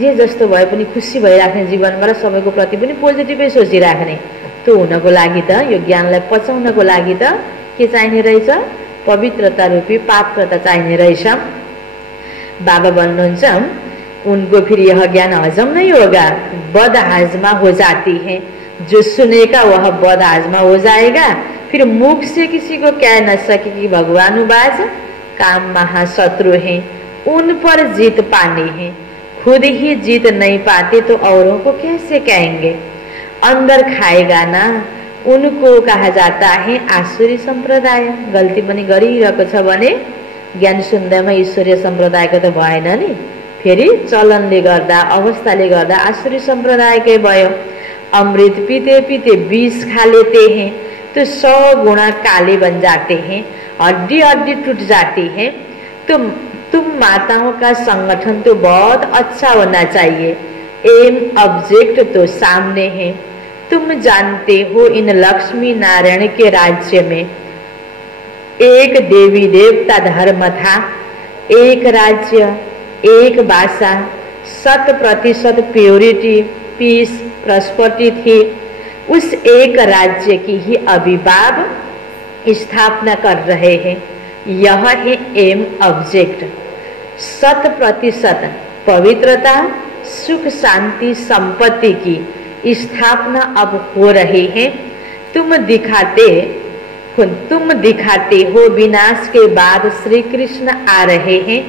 जे जस्तो भए पनि खुसी भइराख्ने जीवनमा र सबैको प्रति पनि पोजिटिभै सोचिराख्ने। त्यो हुनको लागि त यो ज्ञानलाई पचाउनको लागि त के चाहिने रहेछ? पवित्रता रूपी पात्रता चाहिने रहेछ। बाबा भन्नुहुन्छ, उनको फिर यह ज्ञान हजम नहीं होगा, बद हाजमा हो जाती है। जो सुनेगा वह बद हाजमा हो जाएगा। फिर मुख से किसी को कह न सके कि भगवानुबाज काम महाशत्रु हैं, उन पर जीत पानी है। खुद ही जीत नहीं पाते तो औरों को कैसे कहेंगे? अंदर खाएगा ना, उनको कहा जाता है आसुरी सम्प्रदाय। गल्ती पनि गरिरहेको छ भने ज्ञान सुन्दामा ईश्वरीय सम्प्रदायको त भएन नि, फेरि चलनले गर्दा अवस्थाले गर्दा आसुरी सम्प्रदायकै भयो। अमृत पीते पीते विष खा लेते हैं तो 100 गुना काले बन जाते हैं, हड्डी हड्डी टूट जाती है। तुम माताओं का संगठन तो बहुत अच्छा होना चाहिए, एम ऑब्जेक्ट तो सामने है। तुम जानते हो इन लक्ष्मी नारायण के राज्य में एक देवी देवता धर्म था, एक राज्य, एक भाषा, 100% प्योरिटी, पीस, प्रॉस्पेरिटी थी। उस एक राज्य की ही अभिभाव स्थापना कर रहे हैं। यह है एम ऑब्जेक्ट। 100% पवित्रता, सुख, शांति, संपत्ति की स्थापना अब हो रही है। तुम दिखाते हो विनाश के बाद श्री कृष्ण आ रहे हैं।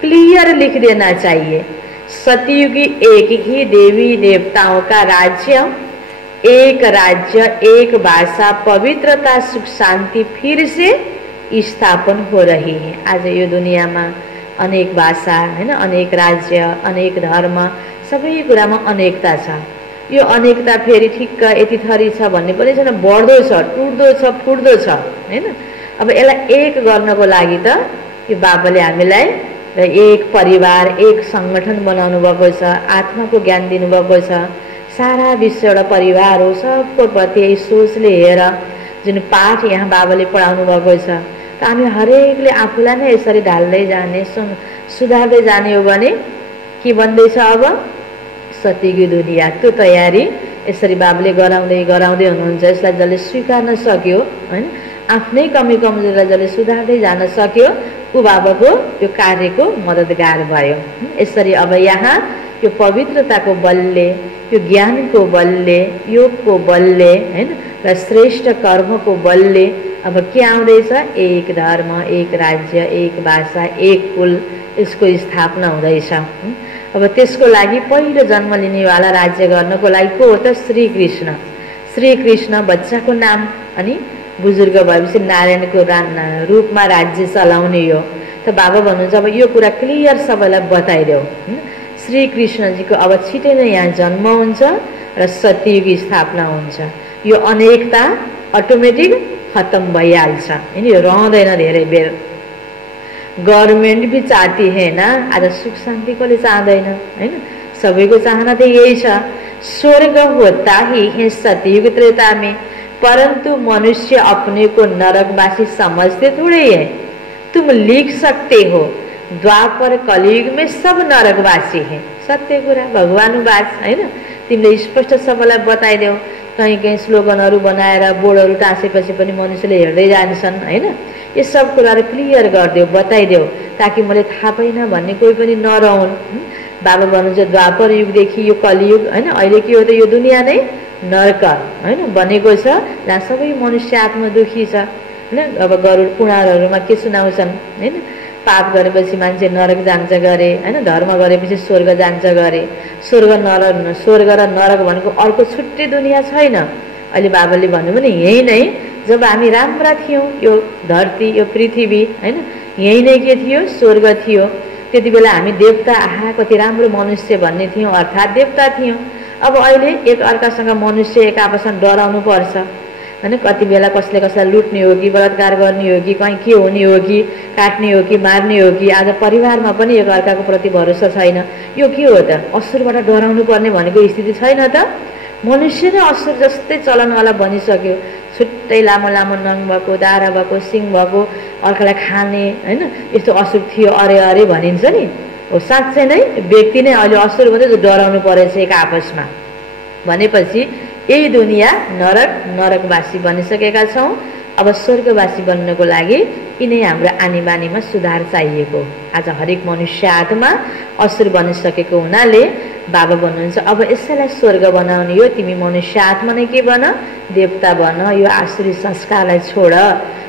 क्लियर लिख देना चाहिए। सतयुगी एक ही देवी देवताओं का राज्य, एक राज्य, एक भाषा, पवित्रता, सुख, शांति फिर से स्थापन हो रही है। आज यो दुनियाँमा अनेक भाषा हैन, अनेक राज्य, अनेक धर्म, सबै कुरामा अनेकता छ। यो अनेकता फेरि ठिक्क यति थरी छ भन्ने पनि छैन, बढ्दो छ, टुट्दो छ, फुट्दो छ हैन। अब यसलाई एक गर्नको लागि त यो बाबाले हामीलाई एक परिवार, एक संगठन बनाउनु भएको छ, आत्माको ज्ञान दिनुभएको छ। सारा विश्व एउटा परिवार हो, सबको प्रति यही सोचले हेर जुन पाठ यहाँ बाबाले पढाउनु भएको छ त हामी हरेकले आफूलाई नै यसरी ढाल्दै जाने, सुधार्दै जाने हो भने के भन्दैछ अब सत्ययुगी दुनिया। त्यो तयारी यसरी बाबाले गराउँदै गराउँदै हुनुहुन्छ। यसलाई जसले स्वीकार्न सक्यो हैन, आफ्नै कमी कमजोरीलाई जसले सुधार्दै जान सक्यो ऊ बाबाको यो कार्यको मद्दतगार भयो। यसरी अब यहाँ यो पवित्रताको बलले, यो ज्ञानको बलले, योगको बलले हैन र श्रेष्ठ कर्मको बलले अब के आउँदैछ? एक धर्म, एक राज्य, एक भाषा, एक कुल, यसको स्थापना हुँदैछ। अब त्यसको लागि पहिलो जन्म लिनेवाला राज्य गर्नको लागि को हो त? श्रीकृष्ण। श्रीकृष्ण बच्चाको नाम, अनि बुजुर्ग भएपछि नारायणको रूपमा राज्य चलाउने हो। त बाबा भन्नुहुन्छ अब यो कुरा क्लियर सबैलाई बताइदेऊ। श्रीकृष्णजीको अब छिटै नै यहाँ जन्म हुन्छ र सत्ययुगी स्थापना हुन्छ। यो अनेकता अटोमेटिक खत्म भइहाल्छ हैन। यो रहँदैन धेरै बेर। गभर्मेन्ट भी चाहती है ना, आज सुख शान्ति कसले चाहदैन हैन। सबैको चाहना त यही छ। स्वर्ग होता ही है सतयुग त्रेता में, परंतु मनुष्य अपने को नरकवासी समझते थोड़े है। तुम लिख सकते हो द्वापर कलयुग में सब नरकवासी हैं। सत्य कुरा भगवानुवाच हैन। तिमीले स्पष्ट सबैलाई बताइदेऊ। कहीँ कहीँ स्लोगनहरू बनाएर बोर्डहरू टाँसेपछि पनि मनुष्यले हेर्दै जान्छन् हैन। यो सब कुराहरू क्लियर गरिदेऊ, बताइदेऊ, ताकि मैले थाहा पाइन भन्ने कोही पनि नरहुन्। बाबा भन्नुहुन्छ द्वापर युगदेखि यो कलियुग हैन, अहिले के हो त यो दुनियाँ नै नरक हैन बनेको छ, जहाँ सबै मनुष्य आत्मा दुखी छ हैन। अब गरुड पुराणहरूमा के सुनाउँछन् हैन, पाप गरेपछि मान्छे नरक जान्छ गरे हैन, धर्म गरेपछि स्वर्ग जान्छ गरे। स्वर्ग र नरक भनेको अर्को छुट्टै दुनियाँ छैन। अहिले बाबाले भन्नुभयो नि यही नै जब हामी राम्रा थियौँ, यो धरती यो पृथ्वी हैन यही नै के थियो स्वर्ग थियो। त्यति बेला हामी देवता आहा कति राम्रो मनुष्य भन्ने थियौँ, अर्थात् देवता थियौँ। अब अहिले एक अर्कासँग मनुष्य एक आपसमा डराउनु पर्छ हैन। कति बेला कसले कसलाई लुट्ने हो कि बलात्कार गर्ने हो कि कहीँ के हुने हो कि काट्ने हो कि मार्ने हो कि। आज परिवारमा पनि एक अर्काको प्रति भरोसा छैन। यो के हो त? असुरबाट डराउनु पर्ने भनेको स्थिति छैन त। मनुष्य नै असुर जस्तै चलनवाला बनिसक्यो। छुट्टै लामो लामो नङ भएको, दाह्रा भएको, सिङ भएको, अर्कालाई खाने हैन, यस्तो असुर थियो अरे अरे भनिन्छ नि। हो साँच्चै नै व्यक्ति नै अहिले असुर भन्दै डराउनु परेछ एक आपसमा। भनेपछि यही दुनियाँ नरकवासी बनिसकेका छौँ। अब स्वर्गवासी बन्नको लागि यिनै हाम्रो आनी बानीमा सुधार चाहिएको। आज हरेक मनुष्य आत्मा असुर बनिसकेको हुनाले बाबा भन्नुहुन्छ अब यसैलाई स्वर्ग बनाउने हो। तिमी मनुष्य आत्मा नै के बन, देवता बन, यो आसुरी संस्कारलाई छोड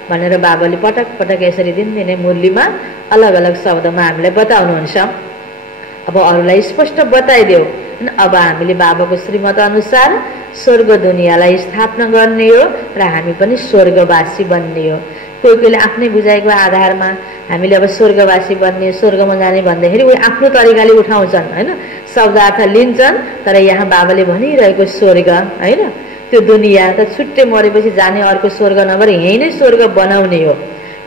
भनेर बाबाले पटक पटक यसरी दिनदिनै मुरलीमा अलग अलग शब्दमा हामीलाई बताउनुहुन्छ। अब अरूलाई स्पष्ट बताइदेऊ। अब हामीले बाबाको श्रीमत अनुसार स्वर्ग दुनियाँलाई स्थापना गर्ने हो र हामी पनि स्वर्गवासी बन्ने हो। कोही कोहीले आफ्नै बुझाइको आधारमा हामीले अब स्वर्गवासी बन्ने, स्वर्गमा जाने भन्दाखेरि उनी आफ्नो तरिकाले उठाउँछन् हैन, शब्दार्थ लिन्छन्। तर यहाँ बाबाले भनिरहेको स्वर्ग हैन, त्यो दुनियाँ त छुट्टै मरेपछि जाने अर्को स्वर्ग नभएर यही नै स्वर्ग बनाउने हो।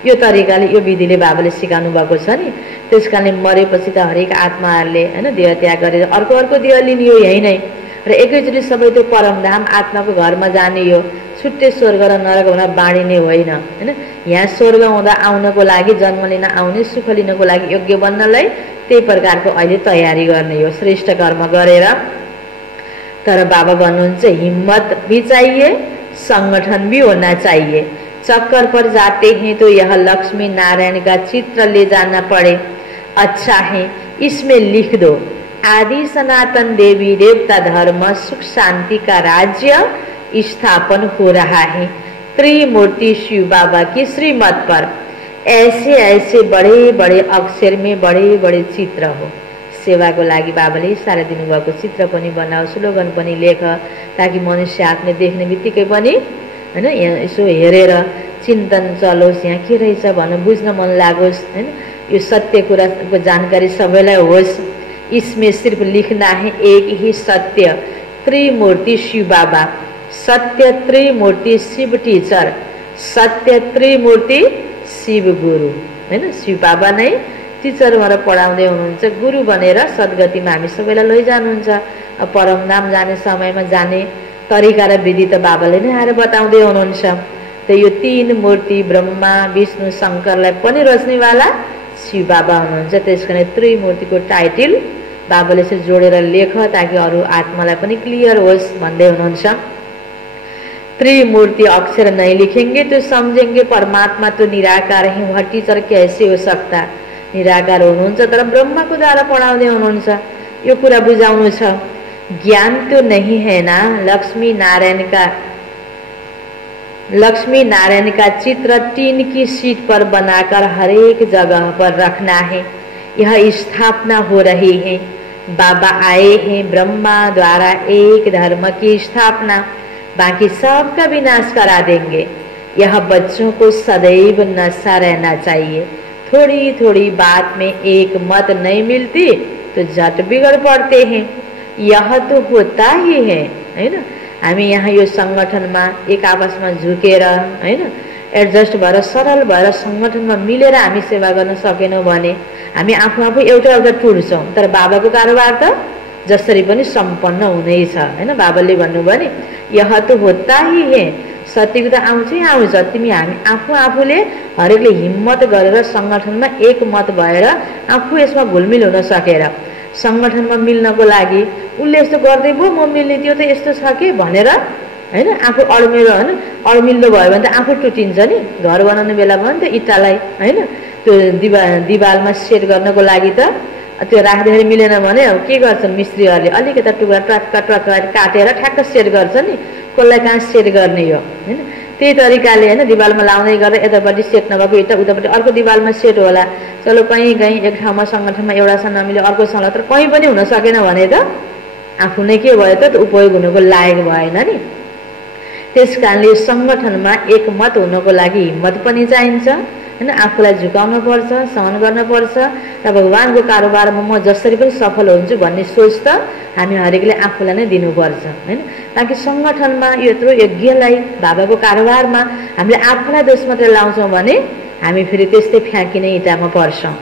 यो तरिकाले यो विधिले बाबाले सिकाउनु भएको छ नि। त्यस कारणले मरेपछि त हरेक आत्माहरूले हैन देह त्याग गरेर अर्को अर्को देह लिने हो यही नै, र एकैचोटि सबै त्यो परमधाम आत्माको घरमा जाने हो। छुट्टै स्वर्ग र नरक हुन बाँडिने होइन हैन। यहाँ स्वर्ग हुँदा आउनको लागि, जन्म लिन आउने, सुख लिनको लागि योग्य बन्नलाई त्यही प्रकारको अहिले तयारी गर्ने हो, श्रेष्ठ कर्म गरेर। तर बाबा भन्नुहुन्छ हिम्मत भी चाहिए, संगठन भी होना चाहिए। चक्कर पर जाते हैं तो यह लक्ष्मी नारायण का चित्र ले जाना पड़े। अच्छा है इसमें लिख दो आदि सनातन देवी देवता धर्म सुख शांति का राज्य स्थापन हो रहा है। त्रिमूर्ति शिव बाबा की श्रीमत पर ऐसे ऐसे बड़े बड़े अक्षर में बड़े बड़े चित्र हो। सेवाको लागि बाबाले सारा दिनुभएको चित्र पनि बनाऊ, स्लोगन पनि लेख, ताकि मनुष्य आफूले देख्ने बित्तिकै पनि हैन यहाँ यसो हेरेर चिन्तन चलोस्, यहाँ के रहेछ भनेर बुझ्न मन लागोस् हैन। यो सत्य कुराको जानकारी सबैलाई होस्। इसमें सिर्फ लिखना है एक ही सत्य, त्रिमूर्ति शिव बाबा, सत्य त्रिमूर्ति शिव टीचर, सत्य त्रिमूर्ति शिव गुरु हैन। शिव बाबा नै टिचर भएर पढाउँदै हुनुहुन्छ, गुरु बनेर सद्गतिमा हामी सबैलाई लैजानुहुन्छ। परमधाम जाने समयमा जाने तरिका र विधि त बाबाले नै आएर बताउँदै हुनुहुन्छ। त यो तीन मूर्ति ब्रह्मा विष्णु शङ्करलाई पनि रच्नेवाला शिव बाबा हुनुहुन्छ। त्यसकारण त्रिमूर्तिको टाइटल बाबाले चाहिँ जोडेर लेख, ताकि अरू आत्मालाई पनि क्लियर होस् भन्दै हुनुहुन्छ। त्रिमूर्ति अक्षर नहीं लिखेंगे तो समझेंगे परमात्मा तो निराकार है, वह टीचर कैसे हो सकता। निराकार हुनुहुन्छ तर ब्रह्माको द्वारा पढाउँदै हुनुहुन्छ। यो कुरा बुझाउनु छ। ज्ञान तो नहीं है ना, लक्ष्मी नारायण का चित्र टीन की शीट पर बनाकर हर एक जगह पर रखना है। यह स्थापना हो रही है। बाबा आए हैं ब्रह्मा द्वारा एक धर्म की स्थापना, बाकी सबका विनाश करा देंगे। यह बच्चों को सदैव नशा रहना चाहिए। थोड़ी थोड़ी बात में एक मत नहीं मिलती तो झट बिगड़ पड़ते हैं। यह तो होता ही है ना। हामी यहाँ यो सङ्गठनमा एक आपसमा झुकेर हैन एडजस्ट भएर सरल भएर सङ्गठनमा मिलेर हामी सेवा गर्न सकेनौँ भने हामी आफू आफू एउटा एउटा टुट्छौँ। तर बाबाको कारोबार त जसरी पनि सम्पन्न हुँदैछ हैन। बाबाले भन्नुभयो नि यह त होता ही है, सत्यको त आउँछै आउँछ। तिमी हामी आफू आफूले हरेकले हिम्मत गरेर सङ्गठनमा एक मत भएर आफू यसमा घुलमिल हुन सकेर सङ्गठनमा मिल्नको लागि उसले यस्तो गर्दै भयो म मिल्ने त्यो त यस्तो छ कि भनेर हैन आफू अडमेलो हैन अडमिल्दो भयो भने त आफू टुटिन्छ नि। घर बनाउने बेला भयो नि त इँटालाई हैन त्यो दिवालमा सेट गर्नको लागि त त्यो राख्दाखेरि मिलेन भने अब के गर्छन् मिस्त्रीहरूले अलिकता टुक्रा टक्का टक्का काटेर ठ्याक्क सेट गर्छ नि। कसलाई कहाँ सेट गर्ने हो हैन। त्यही तरिकाले हैन दिवालमा लाउँदै गरेर यतापट्टि सेट नभएको इँटा उतापट्टि अर्को दिवालमा सेट होला। चलो कहीँ कहीँ एक ठाउँमा सङ्गठनमा एउटासँग नमिले अर्कोसँग तर कहीँ पनि हुन सकेन भने त आफू नै के भयो त उपयोग हुनुको लायक भएन नि। त्यस कारणले सङ्गठनमा एकमत हुनको लागि हिम्मत पनि चाहिन्छ हैन। आफूलाई झुकाउन पर्छ, सहन गर्न पर्छ र भगवानको कारोबारमा म जसरी पनि सफल हुन्छु भन्ने सोच त हामी हरेकले आफूलाई नै दिनुपर्छ हैन। ताकि सङ्गठनमा यत्रो यज्ञलाई बाबाको कारोबारमा हामीले आफूलाई दोष मात्रै लाउँछौँ भने हामी फेरि त्यस्तै फ्याँकिने इँटामा पर्छौँ।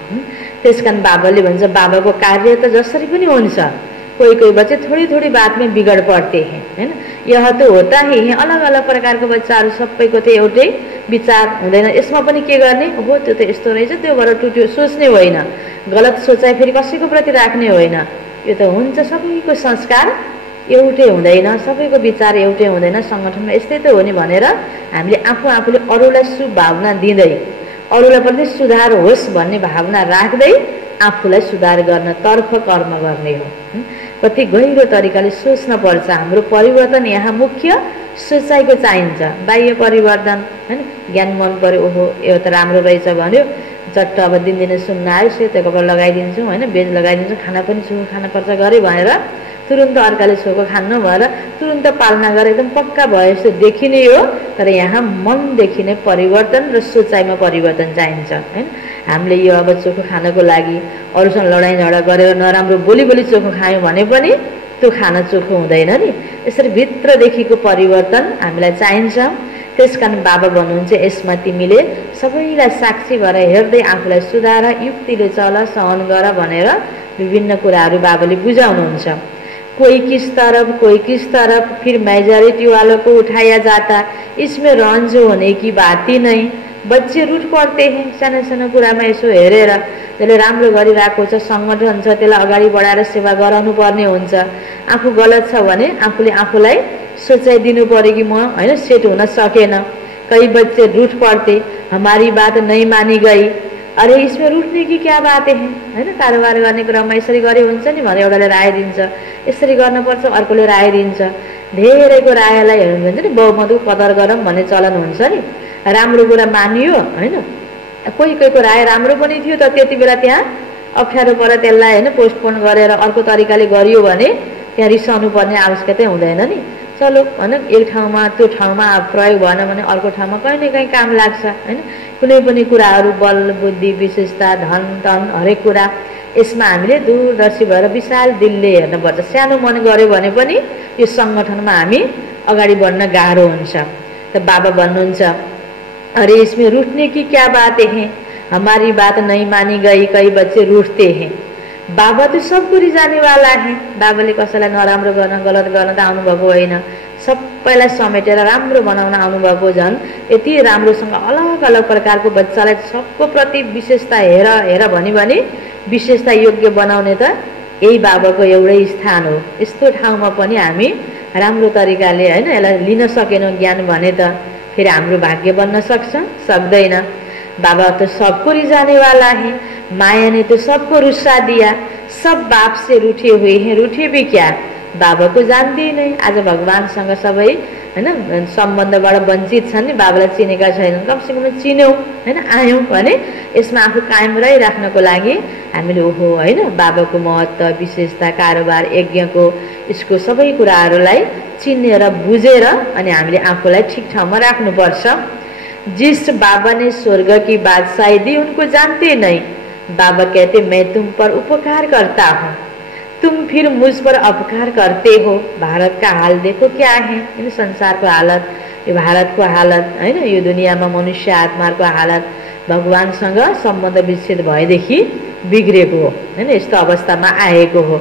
त्यसकारण बाबाले भन्छ बाबाको कार्य त जसरी पनि हुन्छ, कोही कोही बच्चे थोड़ी थोड़ी बात में बिगड़ पड़ते हैं हैन। यह तो होता ही है। अलग अलग प्रकारको बच्चाहरू सबैको त एउटै विचार हुँदैन। यसमा पनि के गर्ने हो त्यो त यस्तो रहेछ त्यो भएर टुट्यो सोच्ने होइन। गलत सोचाइ फेरि कसैको प्रति राख्ने होइन। यो त हुन्छ सबैको संस्कार एउटै हुँदैन, सबैको विचार एउटै हुँदैन। सङ्गठनमा यस्तै त हो नि भनेर हामीले आफू आफूले अरूलाई शुभ भावना दिँदै अरूलाई पनि सुधार होस् भन्ने भावना राख्दै आफूलाई सुधार गर्न तर्फ कर्म गर्ने हो। कति गहिरो तरिकाले सोच्न पर्छ। हाम्रो परिवर्तन यहाँ मुख्य सोचाइको चाहिन्छ। बाह्य परिवर्तन हैन ज्ञान मन पर्यो ओहो यो त राम्रो रहेछ भन्यो चट्ट अब दिनदिनै सुन्न आयो सेतो कपडा लगाइदिन्छु हैन बेज लगाइदिन्छु खाना पनि छु खाना पर्छ गरे भनेर तुरुन्त अर्काले छोको खान्न भएर तुरुन्त पालना गरे एकदम पक्का भयो जस्तो देखिने हो। तर यहाँ मनदेखि नै परिवर्तन र सोचाइमा परिवर्तन चाहिन्छ हैन। हामीले यो अब चोखो खानको लागि अरूसँग लडाइँ झगडा गरेर नराम्रो बोली बोली चोखो खायौँ भने पनि त्यो खाना चोखो हुँदैन नि। यसरी भित्रदेखिको परिवर्तन हामीलाई चाहिन्छ। त्यसकारण बाबा भन्नुहुन्छ यसमा तिमीले सबैलाई साक्षी भएर हेर्दै आफूलाई सुधार युक्तिले चल सहन गर भनेर विभिन्न कुराहरू बाबाले बुझाउनुहुन्छ। कोई किस तरफ फिर मेजॉरिटी वालों को उठाया जाता, इसमें रंज होने की बात ही नहीं। बच्चे रूठ पढ्ते हैं सानो सानो कुरामा यसो हेरेर जसले राम्रो गरिरहेको छ सङ्गठन छ त्यसलाई अगाडि बढाएर सेवा गराउनु पर्ने हुन्छ। आफू गलत छ भने आफूले आफूलाई सोचाइदिनु पर्यो कि म हैन सेट हुन सकेन। कई बच्चे रूठ पढ्ते हमारी बात नहीं मानी गई। अरे इसमें रूठने की क्या बात है हैन। कारोबार गर्ने क्रममा यसरी गरे हुन्छ नि भनेर एउटाले राय दिन्छ, यसरी गर्नुपर्छ अर्कोले राय दिन्छ। धेरैको रायलाई हेर्नु भन्छ नि बहुमतको कदर गरौँ भन्ने चलन हुन्छ नि। राम्रो कुरा मानियो हैन। कोही कोहीको राय राम्रो पनि थियो त त्यति बेला त्यहाँ अप्ठ्यारो पर त्यसलाई हैन पोस्टपोन गरेर अर्को तरिकाले गरियो भने त्यहाँ रिसाउनु पर्ने आवश्यकता हुँदैन नि। चलो हैन एक ठाउँमा त्यो ठाउँमा प्रयोग भएन भने अर्को ठाउँमा कहीँ न कहीँ काम लाग्छ हैन। कुनै पनि कुराहरू बल बुद्धि विशेषता धन तन हरेक कुरा यसमा हामीले दूरदर्शी भएर विशाल दिलले हेर्नुपर्छ। सानो मन गर्यो भने पनि यो सङ्गठनमा हामी अगाडि बढ्न गाह्रो हुन्छ। त बाबा भन्नुहुन्छ अरे इसमें रूठने की क्या बात है, हमारी बात नहीं मानी गई कई बच्चे रूठते हैं। बाबा तो सबको रिजानेवाला है। बाबाले कसैलाई नराम्रो गर्न गलत गर्न त आउनुभएको होइन, सबैलाई समेटेर राम्रो बनाउन आउनुभएको। झन् यति राम्रोसँग अलग अलग प्रकारको बच्चालाई सबको प्रति विशेषता हेर हेर भने विशेषता योग्य बनाउने त यही बाबाको एउटै स्थान हो। यस्तो ठाउँमा पनि हामी राम्रो तरिकाले हैन यसलाई लिन सकेनौँ ज्ञान भने त फिर हाम्रो भाग्य बन्न सक्छ सक्दैन। बाबा तो सबको रिझाने वाला है, माया ने तो सबको रुस्सा दिया, सब बाप से रूठे हुए हैं, रूठे भी क्या बाबा को जानते ही नहीं। आज भगवानसँग सबै हैन सम्बन्धबाट वञ्चित छन् नि, बाबालाई चिनेका छैनन्। कमसेकम चिन्यौँ हैन आयौँ भने यसमा आफू कायम रहिराख्नको लागि हामीले ओहो हैन बाबाको महत्त्व विशेषता कारोबार यज्ञको यसको सबै कुराहरूलाई चिनेर बुझेर अनि हामीले आफूलाई ठिक ठाउँमा राख्नुपर्छ। जिस बाबा ने स्वर्ग की बादशाही दी उनको जानते नहीं, बाबा कहते मैं तुम पर उपकार करता हूँ। तुम फिर मुझ पर अपकार करते हो। भारत का हाल देखो क्या है, इन संसारको हालत, यो भारतको हालत हैन, यो दुनियाँमा मनुष्य आत्माको हालत भगवानसँग सम्बन्ध विच्छेद भएदेखि बिग्रेको हो हैन, यस्तो अवस्थामा आएको हो।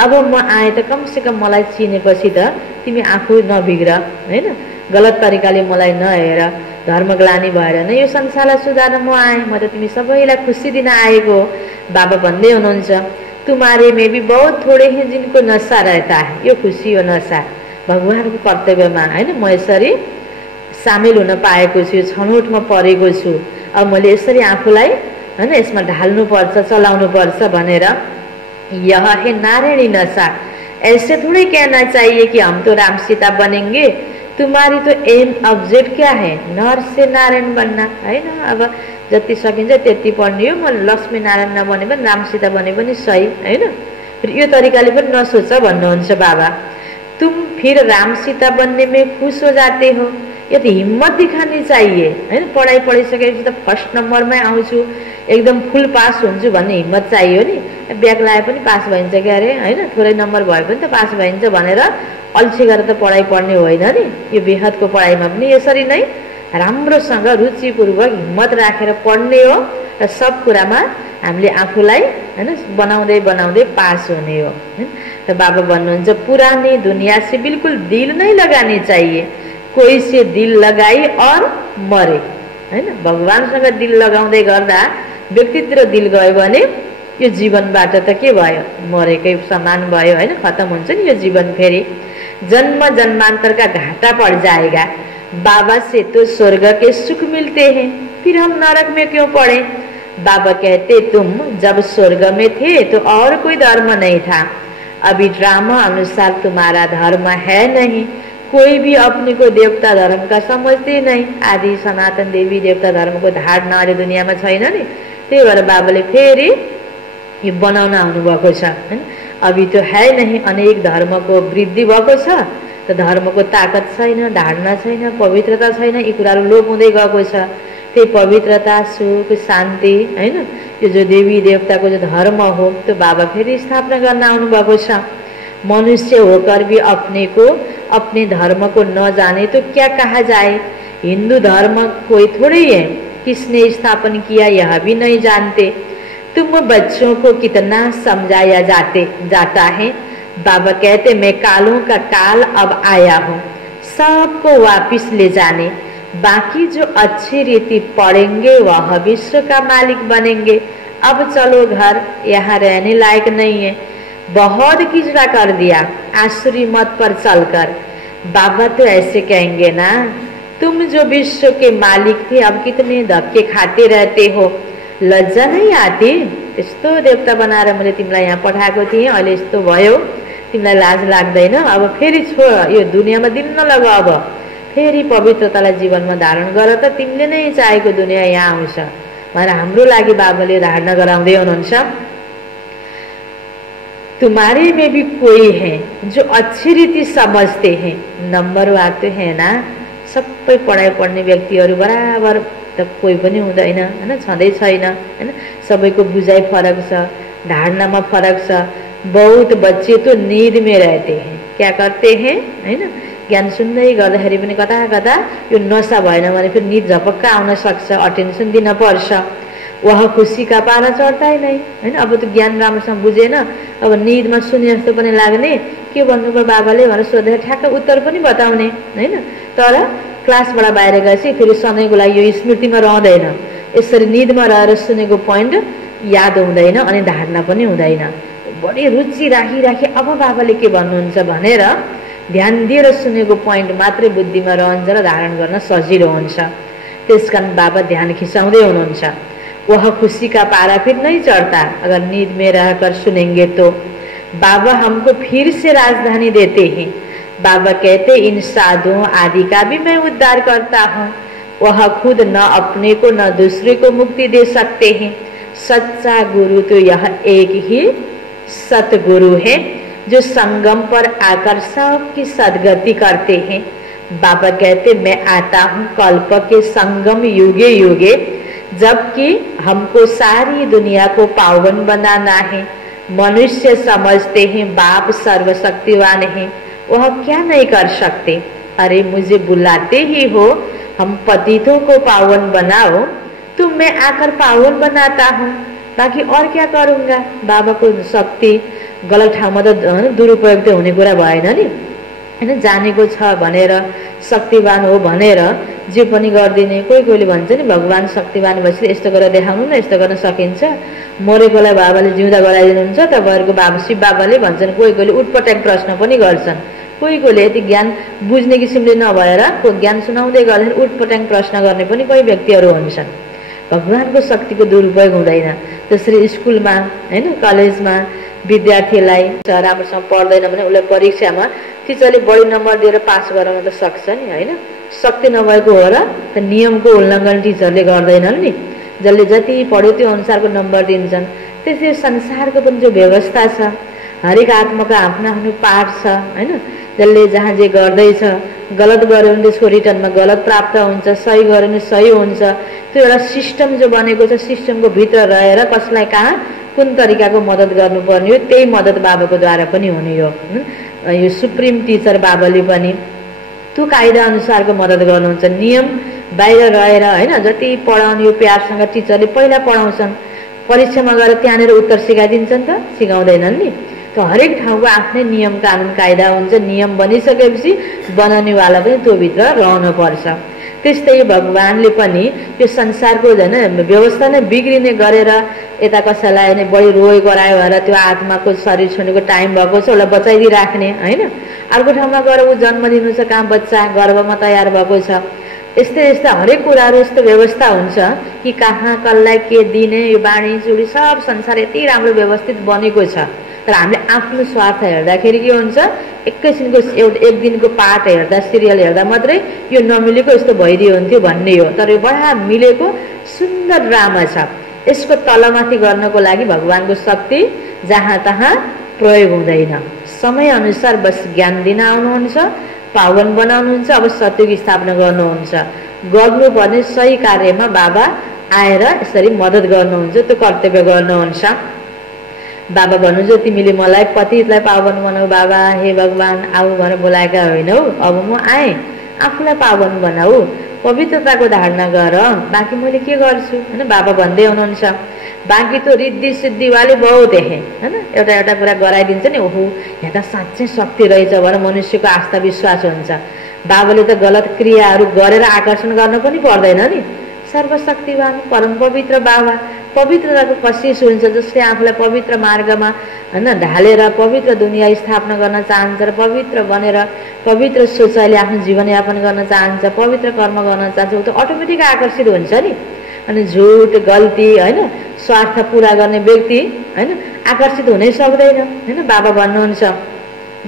अब म आए त कमसेकम मलाई चिनेपछि त तिमी आफू नबिग्र हैन, गलत तरिकाले मलाई नहेर, धर्मग्लानी भएर नै यो संसारलाई सुधार्न म आएँ, म त तिमी सबैलाई खुसी दिन आएको हो। बाबा भन्दै हुनुहुन्छ तुम्हारे में भी बहुत थोड़े हैं जिनको नशा रहता है, यो खुसी हो नशा भगवानको कर्तव्यमा हैन, म यसरी सामेल हुन पाएको छु, छनौटमा परेको छु। अब मैले यसरी आफूलाई हैन यसमा ढाल्नुपर्छ, चलाउनुपर्छ भनेर। यह है नारायणी नशा, ऐसे थोड़े कहना चाहिए कि हम तो राम सीता बनेंगे। तुम्हारी तो एम ऑब्जेक्ट क्या है, नर से नारायण बनना हैन। अब जति सकिन्छ त्यति पढ्ने हो, म लक्ष्मी नारायण नबने पनि राम सीता बने पनि सही हैन। फिर यो तरिकाले पनि नसोच भन्नुहुन्छ बाबा। तुम फिर राम सीता बनने में खुश हो जाते हो, यो त हिम्मत दिखानी चाहिए हैन। पढाइ पढिसकेपछि त फर्स्ट नम्बरमै आउँछु, एकदम फुल पास हुन्छु भन्ने हिम्मत चाहियो नि। ब्याक लाए पनि पास भइन्छ क्या अरे हैन, थोरै नम्बर भए पनि त पास भइन्छ भनेर अल्छी गरेर त पढाइ पढ्ने होइन नि। यो बेहदको पढाइमा पनि यसरी नै राम्रोसँग रुचिपूर्वक हिम्मत राखेर पढ्ने हो र सब कुरामा हामीले आफूलाई हैन बनाउँदै बनाउँदै पास हुने हो। त बाबा भन्नुहुन्छ पुरानी दुनिया से बिल्कुल दिल नहीं लगानी चाहिए, कोई से दिल लगाई और मरे हैन। भगवानसँग दिल लगाउँदै गर्दा व्यक्तितिर दिल गयो भने यो जीवनबाट त के भयो, मरेकै समान भयो हैन, खत्म हुन्छ नि यो जीवन। फेरि जन्म जन्मांतर का घाटा पड़ जाएगा। बाबा से तो स्वर्ग के सुख मिलते हैं, फिर हम नरक में क्यों पड़े। बाबा कहते तुम जब स्वर्ग में थे तो और कोई धर्म नहीं था, अभी ड्रामा अनुसार तुम्हारा धर्म है नहीं। कोई भी अपने को देवता धर्म का समझते नहीं, आदि सनातन देवी देवता धर्म को धारणा अहिले दुनियाँमा छैन नि। त्यही भएर बाबाले फेरि यो बनाउन आउनुभएको छ हैन। अभी तो है नहीं, अनेक धर्मको वृद्धि भएको छ, त धर्मको ताकत छैन, धारणा छैन, पवित्रता छैन, यी कुराहरू लोप हुँदै गएको छ। त्यही पवित्रता, सुख, शान्ति हैन, यो जो देवी देवताको जो धर्म हो त्यो बाबा फेरि स्थापना गर्न आउनुभएको छ। मनुष्य होकर भी अपने को अपने धर्म को न जाने तो क्या कहा जाए। हिंदू धर्म कोई थोड़ी है, किसने स्थापन किया यह भी नहीं जानते। तुम बच्चों को कितना समझाया जाता है। बाबा कहते मैं कालों का काल अब आया हूँ, सबको वापिस ले जाने। बाकी जो अच्छी रीति पढ़ेंगे वह विश्व का मालिक बनेंगे। अब चलो घर, यहाँ रहने लायक नहीं है, बहुत किचड़ा कर दिया आसुरी मत पर चलकर। बाबा तो ऐसे कहेंगे ना, तुम जो विश्व के मालिक थे अब कितने धक्के खाते रहते हो, लज्जा नहीं आती। त्यस्तो देवता बनाएर मैले तिमीलाई यहाँ पठाएको थिएँ, अहिले यस्तो भयो, तिमीलाई लाज लाग्दैन। अब फेरि छोड, यो दुनियाँमा दिल नलग, अब फेरि पवित्रतालाई जीवनमा धारण गर त तिमीले नै चाहेको दुनियाँ यहाँ आउँछ भनेर हाम्रो लागि बाबाले धारणा गराउँदै हुनुहुन्छ। तुम्हारे में भी कोई है जो अच्छी रीति समझते हैं। नम्बरवार त है ना, सबै पढाइ पढ्ने व्यक्तिहरू बराबर त कोही पनि हुँदैन हैन, छँदै छैन हैन। सबैको बुझाइ फरक छ, धारणामा फरक छ। बहुत बच्चे तो नींद में रहते हैं, क्या करते हैं हैन, ज्ञान सुन्दै गर्दाखेरि पनि कता कता यो नशा भएन भने फेरि निद झपक्क आउन सक्छ, अटेन्सन दिन पर्छ। वह खुसी का पारा चढ्दै नै हैन। अब त ज्ञान राम्रोसँग बुझेन, अब निदमा सुने जस्तो पनि लाग्ने, के भन्नुभयो बाबाले भनेर सोधेर ठ्याक्क उत्तर पनि बताउने हैन। तर क्लासबाट बाहिर गएपछि फेरि सधैँको लागि यो स्मृतिमा रहँदैन। यसरी निदमा रहेर सुनेको पोइन्ट याद हुँदैन अनि धारणा पनि हुँदैन। बढी रुचि राखी अब बाबाले के भन्नुहुन्छ भनेर ध्यान दिएर सुनेको पोइन्ट मात्रै बुद्धिमा रहन्छ र धारण गर्न सजिलो हुन्छ। त्यसकारण बाबा ध्यान खिचाउँदै हुनुहुन्छ। वह खुशी का पारा फिर नहीं चढ़ता अगर नींद में रहकर सुनेंगे तो। बाबा हमको फिर से राजधानी देते हैं। बाबा कहते इन साधुओं आदि का भी मैं उद्धार करता हूँ। वह खुद न अपने को न दूसरे को मुक्ति दे सकते हैं। सच्चा गुरु तो यह एक ही सतगुरु है जो संगम पर आकर सबकी सदगति करते हैं। बाबा कहते मैं आता हूँ कल्प के संगम युगे युगे, जबकि हमको सारी दुनिया को पावन बनाना है। मनुष्य समझते हैं बाप सर्वशक्तिवान है, वह क्या नहीं कर सकते। अरे मुझे बुलाते ही हो, हम पतितों को पावन बनाओ, तो मैं आकर पावन बनाता हूँ, बाकी और क्या करूँगा। बाबाको शक्ति गलत ठाउँमा त दुरुपयोग त हुने कुरा भएन नि हैन। जानेको छ भनेर शक्तिवान हो भनेर जे पनि गर्दिने। कोही कोहीले भन्छ नि भगवान शक्तिवान भएपछि यस्तो गरेर देखाउनु न, यस्तो गर्न सकिन्छ, मरेकोलाई बाबाले जिउँदा गराइदिनुहुन्छ तपाईँहरूको बाबा शिव बाबाले भन्छन्। कोही कोहीले उटपटाक प्रश्न पनि गर्छन्, कोही कोहीले यति ज्ञान बुझ्ने किसिमले नभएर ज्ञान सुनाउँदै गर्दैन उटपटाङ प्रश्न गर्ने पनि कोही व्यक्तिहरू हुन्छन्। भगवानको शक्तिको दुरुपयोग हुँदैन। त्यसरी स्कुलमा हैन कलेजमा विद्यार्थीलाई राम्रोसँग पढ्दैन भने उसलाई परीक्षामा टिचरले बढी नम्बर दिएर पास गराउन त सक्छ नि हैन। शक्ति नभएको हो र त नियमको उल्लङ्घन टिचरले गर्दैनन् नि। जसले जति पढ्यो त्यो अनुसारको नम्बर दिन्छन्। त्यसै संसारको पनि जो व्यवस्था छ, हरेक आत्माको आफ्नो आफ्नो पाठ छ हैन। जसले जहाँ जे गर्दैछ, गलत गर्यो भने त्यसको रिटर्नमा गलत प्राप्त हुन्छ, सही गर्यो भने सही हुन्छ। त्यो एउटा सिस्टम जो बनेको छ, सिस्टमको भित्र रहेर कसलाई कहाँ कुन तरिकाको मद्दत गर्नुपर्ने हो, त्यही मद्दत बाबाको द्वारा पनि हुने हो। यो सुप्रिम टिचर बाबाले पनि त्यो कायदा अनुसारको मद्दत गर्नुहुन्छ। नियम बाहिर रहेर हैन जति पढाउने यो प्यारसँग टिचरले पहिला पढाउँछन्, परीक्षामा गएर त्यहाँनिर उत्तर सिकाइदिन्छन् त, सिकाउँदैनन् नि। त हरेक ठाउँको आफ्नै नियम कानुन कायदा हुन्छ। नियम बनिसकेपछि बनाउनेवाला पनि त्यो भित्र रहनु पर्छ। त्यस्तै भगवानले पनि यो संसारको हैन व्यवस्था नै बिग्रिने गरेर यता कसैलाई नै बढी रोय गरायो भनेर त्यो आत्माको शरीर छोड्नेको टाइम भएको छ, उसलाई बचाइदिराख्ने हैन। अर्को ठाउँमा गएर ऊ जन्म दिनु छ, कहाँ बच्चा गर्भमा तयार भएको छ। यस्तै यस्तै हरेक कुराहरू यस्तो व्यवस्था हुन्छ कि कहाँ कसलाई के दिने, यो बाणी चुडी सब संसार यति राम्रो व्यवस्थित बनेको छ। तर हामीले आफ्नो स्वार्थ हेर्दाखेरि के हुन्छ, एकैछिनको एक दिनको पाठ हेर्दा, सिरियल हेर्दा मात्रै यो नमिलेको यस्तो भइदियो हुन्थ्यो भन्ने हो। तर यो बडा मिलेको सुन्दर ड्रामा छ। यसको तलमाथि गर्नको लागि भगवानको शक्ति जहाँ तहाँ प्रयोग हुँदैन। समय अनुसार बस ज्ञान दिन आउनुहुन्छ, पावन बनाउनुहुन्छ, अब सत्युग स्थापना गर्नुहुन्छ। गर्नुपर्ने सही कार्यमा बाबा आएर यसरी मद्दत गर्नुहुन्छ, त्यो कर्तव्य गर्नुहुन्छ। बाबा भन्नुहुन्छ तिमीले मलाई पतितलाई पावन बनाऊ बाबा, हे भगवान आऊ भनेर बोलाएका होइनौ, अब म आएँ, आफूलाई पावन बनाऊ, पवित्रताको धारणा गर, बाँकी मैले के गर्छु हैन। बाबा भन्दै हुनुहुन्छ बाँकी त रिद्धि सिद्धि वाले बहुत है हैन। एउटा एउटा कुरा गराइदिन्छ नि, ओहो यहाँ त साँच्चै शक्ति रहेछ भनेर मनुष्यको आस्था विश्वास हुन्छ। बाबाले त गलत क्रियाहरू गरेर आकर्षण गर्न पनि पर्दैन नि। सर्वशक्तिवान परम पवित्र बाबा पवित्रताको कशिश हुन्छ, जसले आफूलाई पवित्र मार्गमा हैन ढालेर पवित्र दुनिया स्थापना गर्न चाहन्छ र पवित्र बनेर पवित्र सोचाइले आफ्नो जीवनयापन गर्न चाहन्छ, पवित्र कर्म गर्न चाहन्छ, ऊ त अटोमेटिक आकर्षित हुन्छ नि। अनि झुट गल्ती हैन स्वार्थ पुरा गर्ने व्यक्ति हैन आकर्षित हुनै सक्दैन हैन। बाबा भन्नुहुन्छ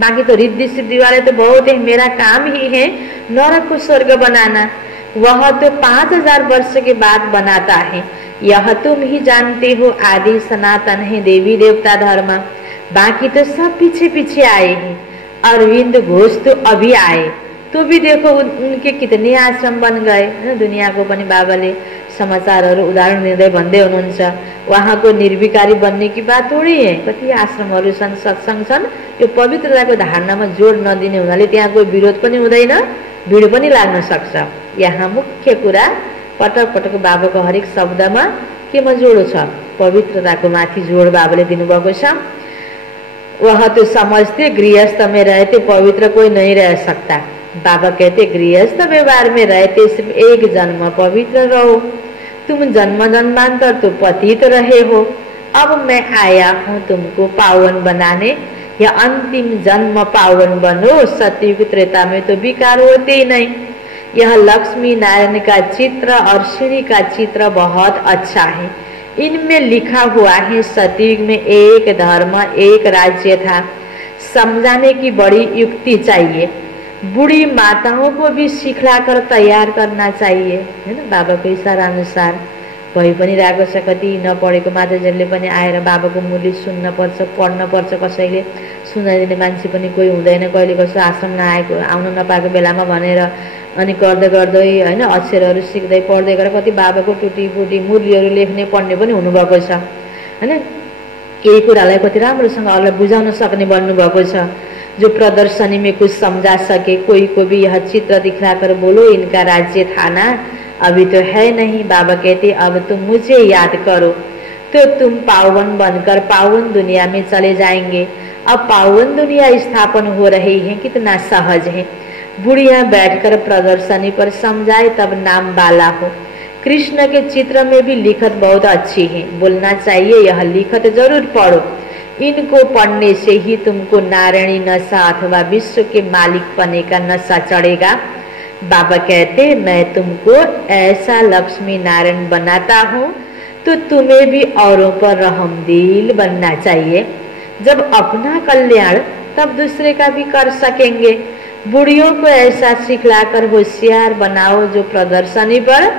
बाँकी तो रिद्धि सिद्धि वाले तो बहुत है, मेरा काम ही है नरक को स्वर्ग बनाना, वह तो 5000 वर्ष के बाद बनाता है। यह तुम ही जानते हो आदि सनातन है देवी देवता धर्म, बाकी तो सब पीछे पीछे आए हैं। अरविंद घोष तो अभी आए, तो भी देखो उनके कितने आश्रम बन गए। दुनिया को पनि बाबाले समाचारहरू उदाहरण दिँदै भन्दै हुनुहुन्छ। उहाँको निर्विकारी बन्ने की बात थोड़ी है, कति आश्रमहरू छन्, सत्संग छन्। यो पवित्रताको धारणामा जोड नदिने हुनाले त्यहाँ कोही विरोध पनि हुँदैन, भिड पनि लाग्न सक्छ। यहाँ मुख्य कुरा पटक पटक बाबाको हरेक शब्दमा केमा जोड छ, पवित्रताको माथि जोड बाबाले दिनुभएको छ। वह तो समझते गृहस्थ में रहते पवित्र कोई नहीं रह सकता। बाबा कहते गृहस्थ व्यवहार में रहते सिर्फ एक जन्म पवित्र रहो, तुम जन्म जन्मांतर तो पतित रहे हो। अब मैं आया हूँ तुमको पावन बनाने, या अंतिम जन्म पावन बनो। सतयुग त्रेता में तो विकार होते ही नहीं। यह लक्ष्मी नारायण का चित्र और श्री का चित्र बहुत अच्छा है। इनमें लिखा हुआ है सतयुग में एक धर्म एक राज्य था। समझाने की बड़ी युक्ति चाहिए, बूढ़ी माताओं को भी सिखलाकर तैयार करना चाहिए, है ना। बाबाको इशारा अनुसार भइ पनि रहेको छ। कति नपढेको माताजीहरूले पनि आएर बाबाको मूल्य सुन्न पर्छ, पढ्न पर्छ। कसैले सुनाइदिने मान्छे पनि कोही हुँदैन, कहिले कसो आश्रम नआएको आउन नपाएको बेलामा भनेर अनि गर्दै गर्दै हैन अक्षरहरू सिक्दै पढ्दै गरेर कति बाबाको टुटी फुटी मूल्यहरू लेख्ने पढ्ने पनि हुनुभएको छ, हैन। केही कुरालाई कति राम्रोसँग अरूलाई बुझाउन सक्ने बन्नुभएको छ। जो प्रदर्शनी में कुछ समझा सके। कोई को भी यह चित्र दिखलाकर बोलो इनका राज्य था ना, अभी तो है नहीं। बाबा कहते अब तुम मुझे याद करो तो तुम पावन बनकर पावन दुनिया में चले जाएंगे। अब पावन दुनिया स्थापन हो रही है, कितना सहज है। बुढ़िया बैठकर प्रदर्शनी पर समझाए तब नाम बाला हो। कृष्ण के चित्र में भी लिखत बहुत अच्छी है, बोलना चाहिए यह लिखत जरूर पढ़ो। इनको पढ़ने से ही तुमको नारायणी नशा अथवा विश्व के मालिक पने का नशा चढ़ेगा। बाबा कहते मैं तुमको ऐसा लक्ष्मी नारायण बनाता हूँ तो तुम्हें भी औरों पर रहमदिल बनना चाहिए। जब अपना कल्याण तब दूसरे का भी कर सकेंगे। बुढ़ियों को ऐसा सिखलाकर होशियार बनाओ जो प्रदर्शनी पर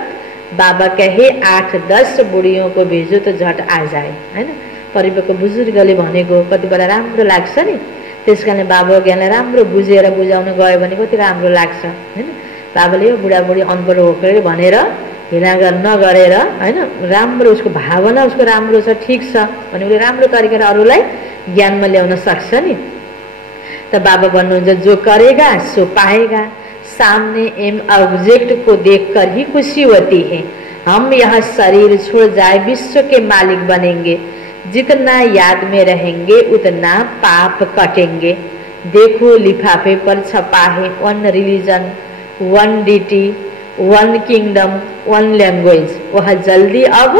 बाबा कहे 8-10 बुढ़ियों को भेजो तो झट आ जाए, है ना। परिपक्व बुजुर्गले भनेको कति बेला राम्रो लाग्छ नि, त्यसकारणले बाबा ज्ञानलाई राम्रो बुझेर बुझाउन गयो भने कति राम्रो लाग्छ, हैन। बाबाले यो बुढाबुढी अनपढ हो भनेर हिला नगरेर, हैन, राम्रो उसको भावना उसको राम्रो छ, ठिक छ भने उसले राम्रो तरिकाले अरूलाई ज्ञानमा ल्याउन सक्छ नि। त बाबा भन्नुहुन्छ जो करेगा सो पाएगा। सामने एम ऑब्जेक्ट को देखकर ही खुशी होती है। हम यह शरीर छोड़ जाए विश्व के मालिक बनेंगे। जितना याद में रहेंगे उतना पाप कटेंगे। देखो लिफाफे पर छपा है 1 रिलीजन 1 डिटी 1 किंगडम 1 लैंग्वेज। वह जल्दी अब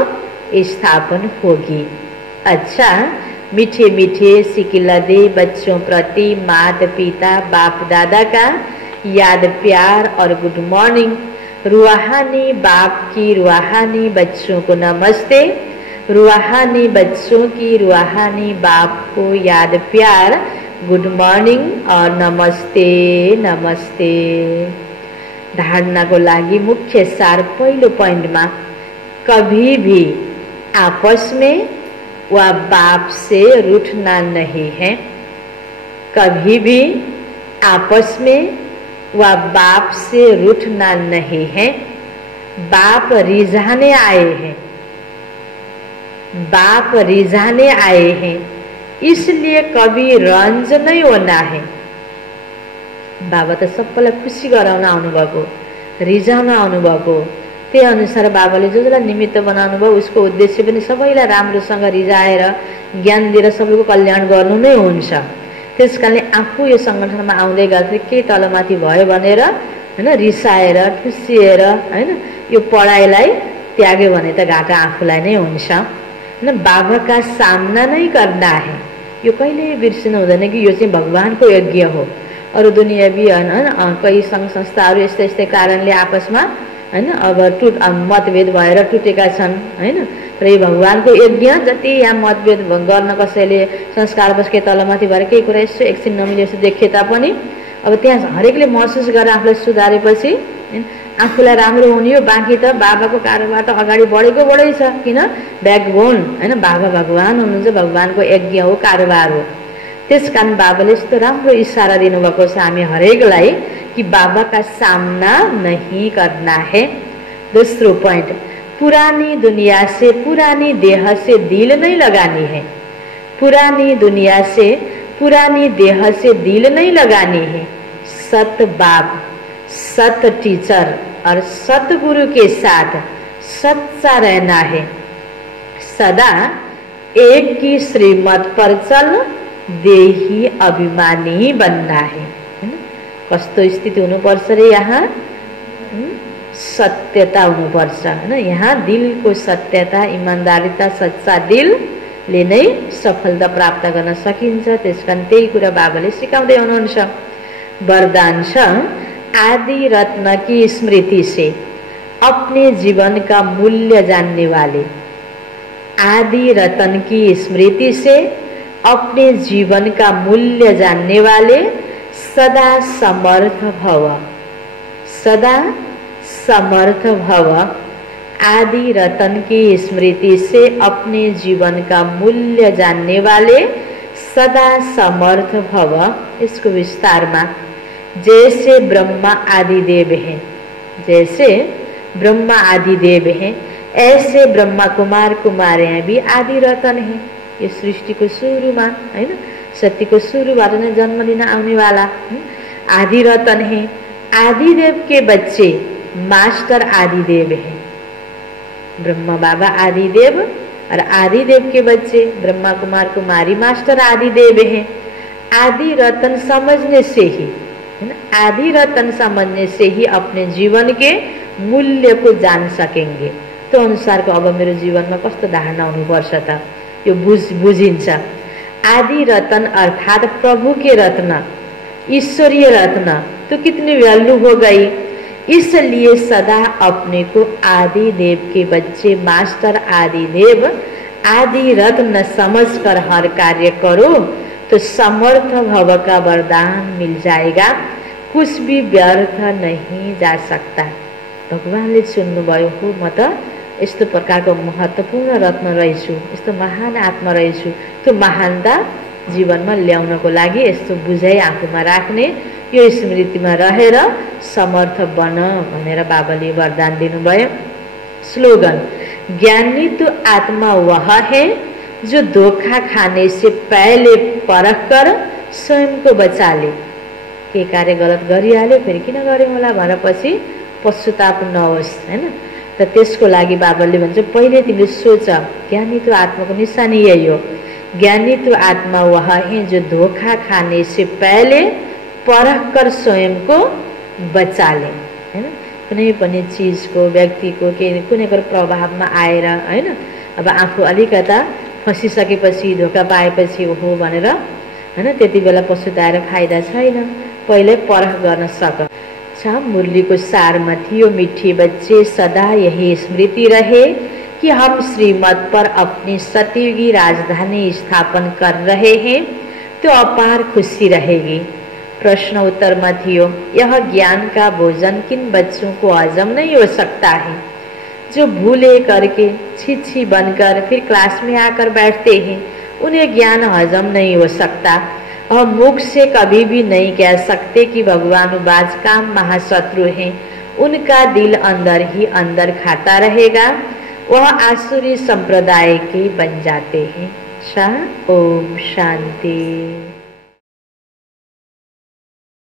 स्थापन होगी। अच्छा, मीठे मीठे सिकिला दे बच्चों प्रति माता पिता बाप दादा का याद प्यार और गुड मॉर्निंग। रूहानी बाप की रूहानी बच्चों को नमस्ते। रूहानी बच्चों की रूहानी बाप को याद प्यार गुड मॉर्निंग और नमस्ते नमस्ते। धारणा को लागि मुख्य सार पहिलो पॉइंटमा कभी भी आपस में व बाप से रूठना नहीं है। कभी भी आपस में व बाप से रूठना नहीं है। बाप रिझाने आए हैं, बाप रिझाने आए हैं, इसलिए कभी रंज नहीं होना है। बाबा त सबैलाई खुसी गराउन आउनुभएको, रिझाउन आउनुभएको। त्यही अनुसार बाबाले जो जसलाई निमित्त बनाउनु भयो उसको उद्देश्य पनि सबैलाई राम्रोसँग रिझाएर ज्ञान दिएर सबैको कल्याण गर्नु नै हुन्छ। त्यसकारणले आफू यो संगठनमा आउँदै गर्दै केही तलमाथि भयो भनेर, हैन, रिसाएर ठुसिएर, हैन, यो पढाइलाई त्याग्यो भने त घाटा आफूलाई नै हुन्छ। हैन, बाबा का सामना नहीं करना है। यो कहिले बिर्सिनु हुँदैन कि यो चाहिँ भगवानको यज्ञ हो। अरू दुनियावी, हैन, कई संघ संस्थाहरू यस्तै यस्तै कारणले आपसमा, हैन, अब मतभेद भएर टुटेका छन्, हैन। तर यो भगवानको यज्ञ जति यहाँ मतभेद गर्न कसैले संस्कार बसके तलमाथि भएर केही कुरा यसो एकछिन नमिले जस्तो देखे तापनि अब त्यहाँ हरेकले महसुस गरेर आफूलाई सुधारेपछि आफूलाई राम्रो हुने हो। बाँकी त बाबाको कारोबार त अगाडि बढेको बढै छ। किन? ब्याकबोन, हैन, बाबा भगवान हुनुहुन्छ, भगवानको यज्ञ हो, कारोबार हो। त्यसकारण बाबाले यस्तो राम्रो इशारा दिनुभएको छ हामी हरेकलाई कि बाबा का सामना नहीं करना है। दूसरो पॉइंट, पुरानी दुनिया से पुरानी देह से दिल नहीं लगानी है। पुरानी दुनिया से पुरानी देह से दिल नहीं लगानी है। सत बाप, सत टीचर और सतगुरु के साथ सच्चा रहना है। सदा एक की श्रीमत पर चल देही अभिमानी बनना है। कस्तो स्थिति हुनुपर्छ रे यहाँ? सत्यता हुनुपर्छ, हैन। यहाँ दिलको सत्यता, इमानदारिता, सच्चा दिलले नै सफलता प्राप्त गर्न सकिन्छ। त्यसकारण त्यही कुरा बाबाले सिकाउँदै हुनुहुन्छ। वरदान छ, आदि रत्न की स्मृति से अपने जीवन का मूल्य जानने वाले। आदि रत्न की स्मृति से अपने जीवन का मूल्य जानने वाले सदा समर्थ भव। सदा समर्थ भव। आदि रतन की स्मृति से अपने जीवन का मूल्य जानने वाले सदा समर्थ भव। इसको विस्तार में, जैसे ब्रह्मा आदि देव हैं, जैसे ब्रह्मा आदि देव हैं, ऐसे ब्रह्मा कुमार कुमारियाँ भी आदि रतन हैं। यो सृष्टिको सुरुमा हैन, सत्यको सुरुबाट नै जन्म लिन आउनेवाला आदि रतन है। आदिदेव के बच्चे मास्टर आदिदेव हैं। ब्रह्मा बाबा आदिदेव और आदिदेव के बच्चे ब्रह्मा कुमार कुमारी मास्टर आदिदेव हैं। आदि रतन समझने से ही है ना, आदि रतन समझने से ही अपने जीवन के मूल्य को जान सकेंगे। तो अनुसारको अब मेरो जीवनमा कस्तो धारणा हुनुपर्छ त यो बुझिन्छ। आदि रतन अर्थात प्रभु के रत्न, ईश्वरीय रत्न तो कितनी वैल्यू हो गई। इसलिए सदा अपने को आदि देव के बच्चे मास्टर आदि देव आदि रत्न समझकर हर कार्य करो तो समर्थ भव का वरदान मिल जाएगा, कुछ भी व्यर्थ नहीं जा सकता। भगवानले सुन्नुभयो, हो म त यस्तो प्रकारको महत्त्वपूर्ण रत्न रहेछु, यस्तो महान आत्मा रहेछु। त्यो महानता जीवनमा ल्याउनको लागि यस्तो बुझाइ आफूमा राख्ने, यो स्मृतिमा रहेर समर्थ बन भनेर बाबाले वरदान दिनुभयो। स्लोगन, ज्ञानी तो आत्मा वह है जो धोखा खाने से पहले परख कर स्वयं को बचा ले। के कार्य गलत गरिहाल्यो, फेरि किन गरेँ होला भनेर पछि पश्चाताप नहोस् हैन। त त्यसको लागि बाबाले भन्छ पहिले तिमीले सोच। ज्ञानी तो आत्माको निशानी यही हो। ज्ञानी तो आत्मा वह है जो धोखा खाने से पहले परख कर स्वयं को बचा ले हैन। कुनै पनि चिजको व्यक्तिको कुनै प्रभावमा आएर हैन, अब आफू अलिकता फसिसकेपछि धोका पाएपछि ओहो भनेर हैन त्यति बेला पछुताएर फाइदा छैन। पहिले परख गर्न सक। मुरली को सार में थियो, मीठे बच्चे सदा यही स्मृति रहे कि हम श्रीमत पर अपनी सतयुगी राजधानी स्थापन कर रहे हैं तो अपार खुशी रहेगी। प्रश्न उत्तर में थियो, यह ज्ञान का भोजन किन बच्चों को हजम नहीं हो सकता है जो भूले करके छिछी बनकर फिर क्लास में आकर बैठते हैं, उन्हें ज्ञान हजम नहीं हो सकता। और मुख से कभी भी नहीं कह सकते कि भगवानुवाज काम महाशत्रु हैं, उनका दिल अंदर ही अंदर खाता रहेगा, वह आसुरी संप्रदाय के बन जाते हैं। ओम शांति।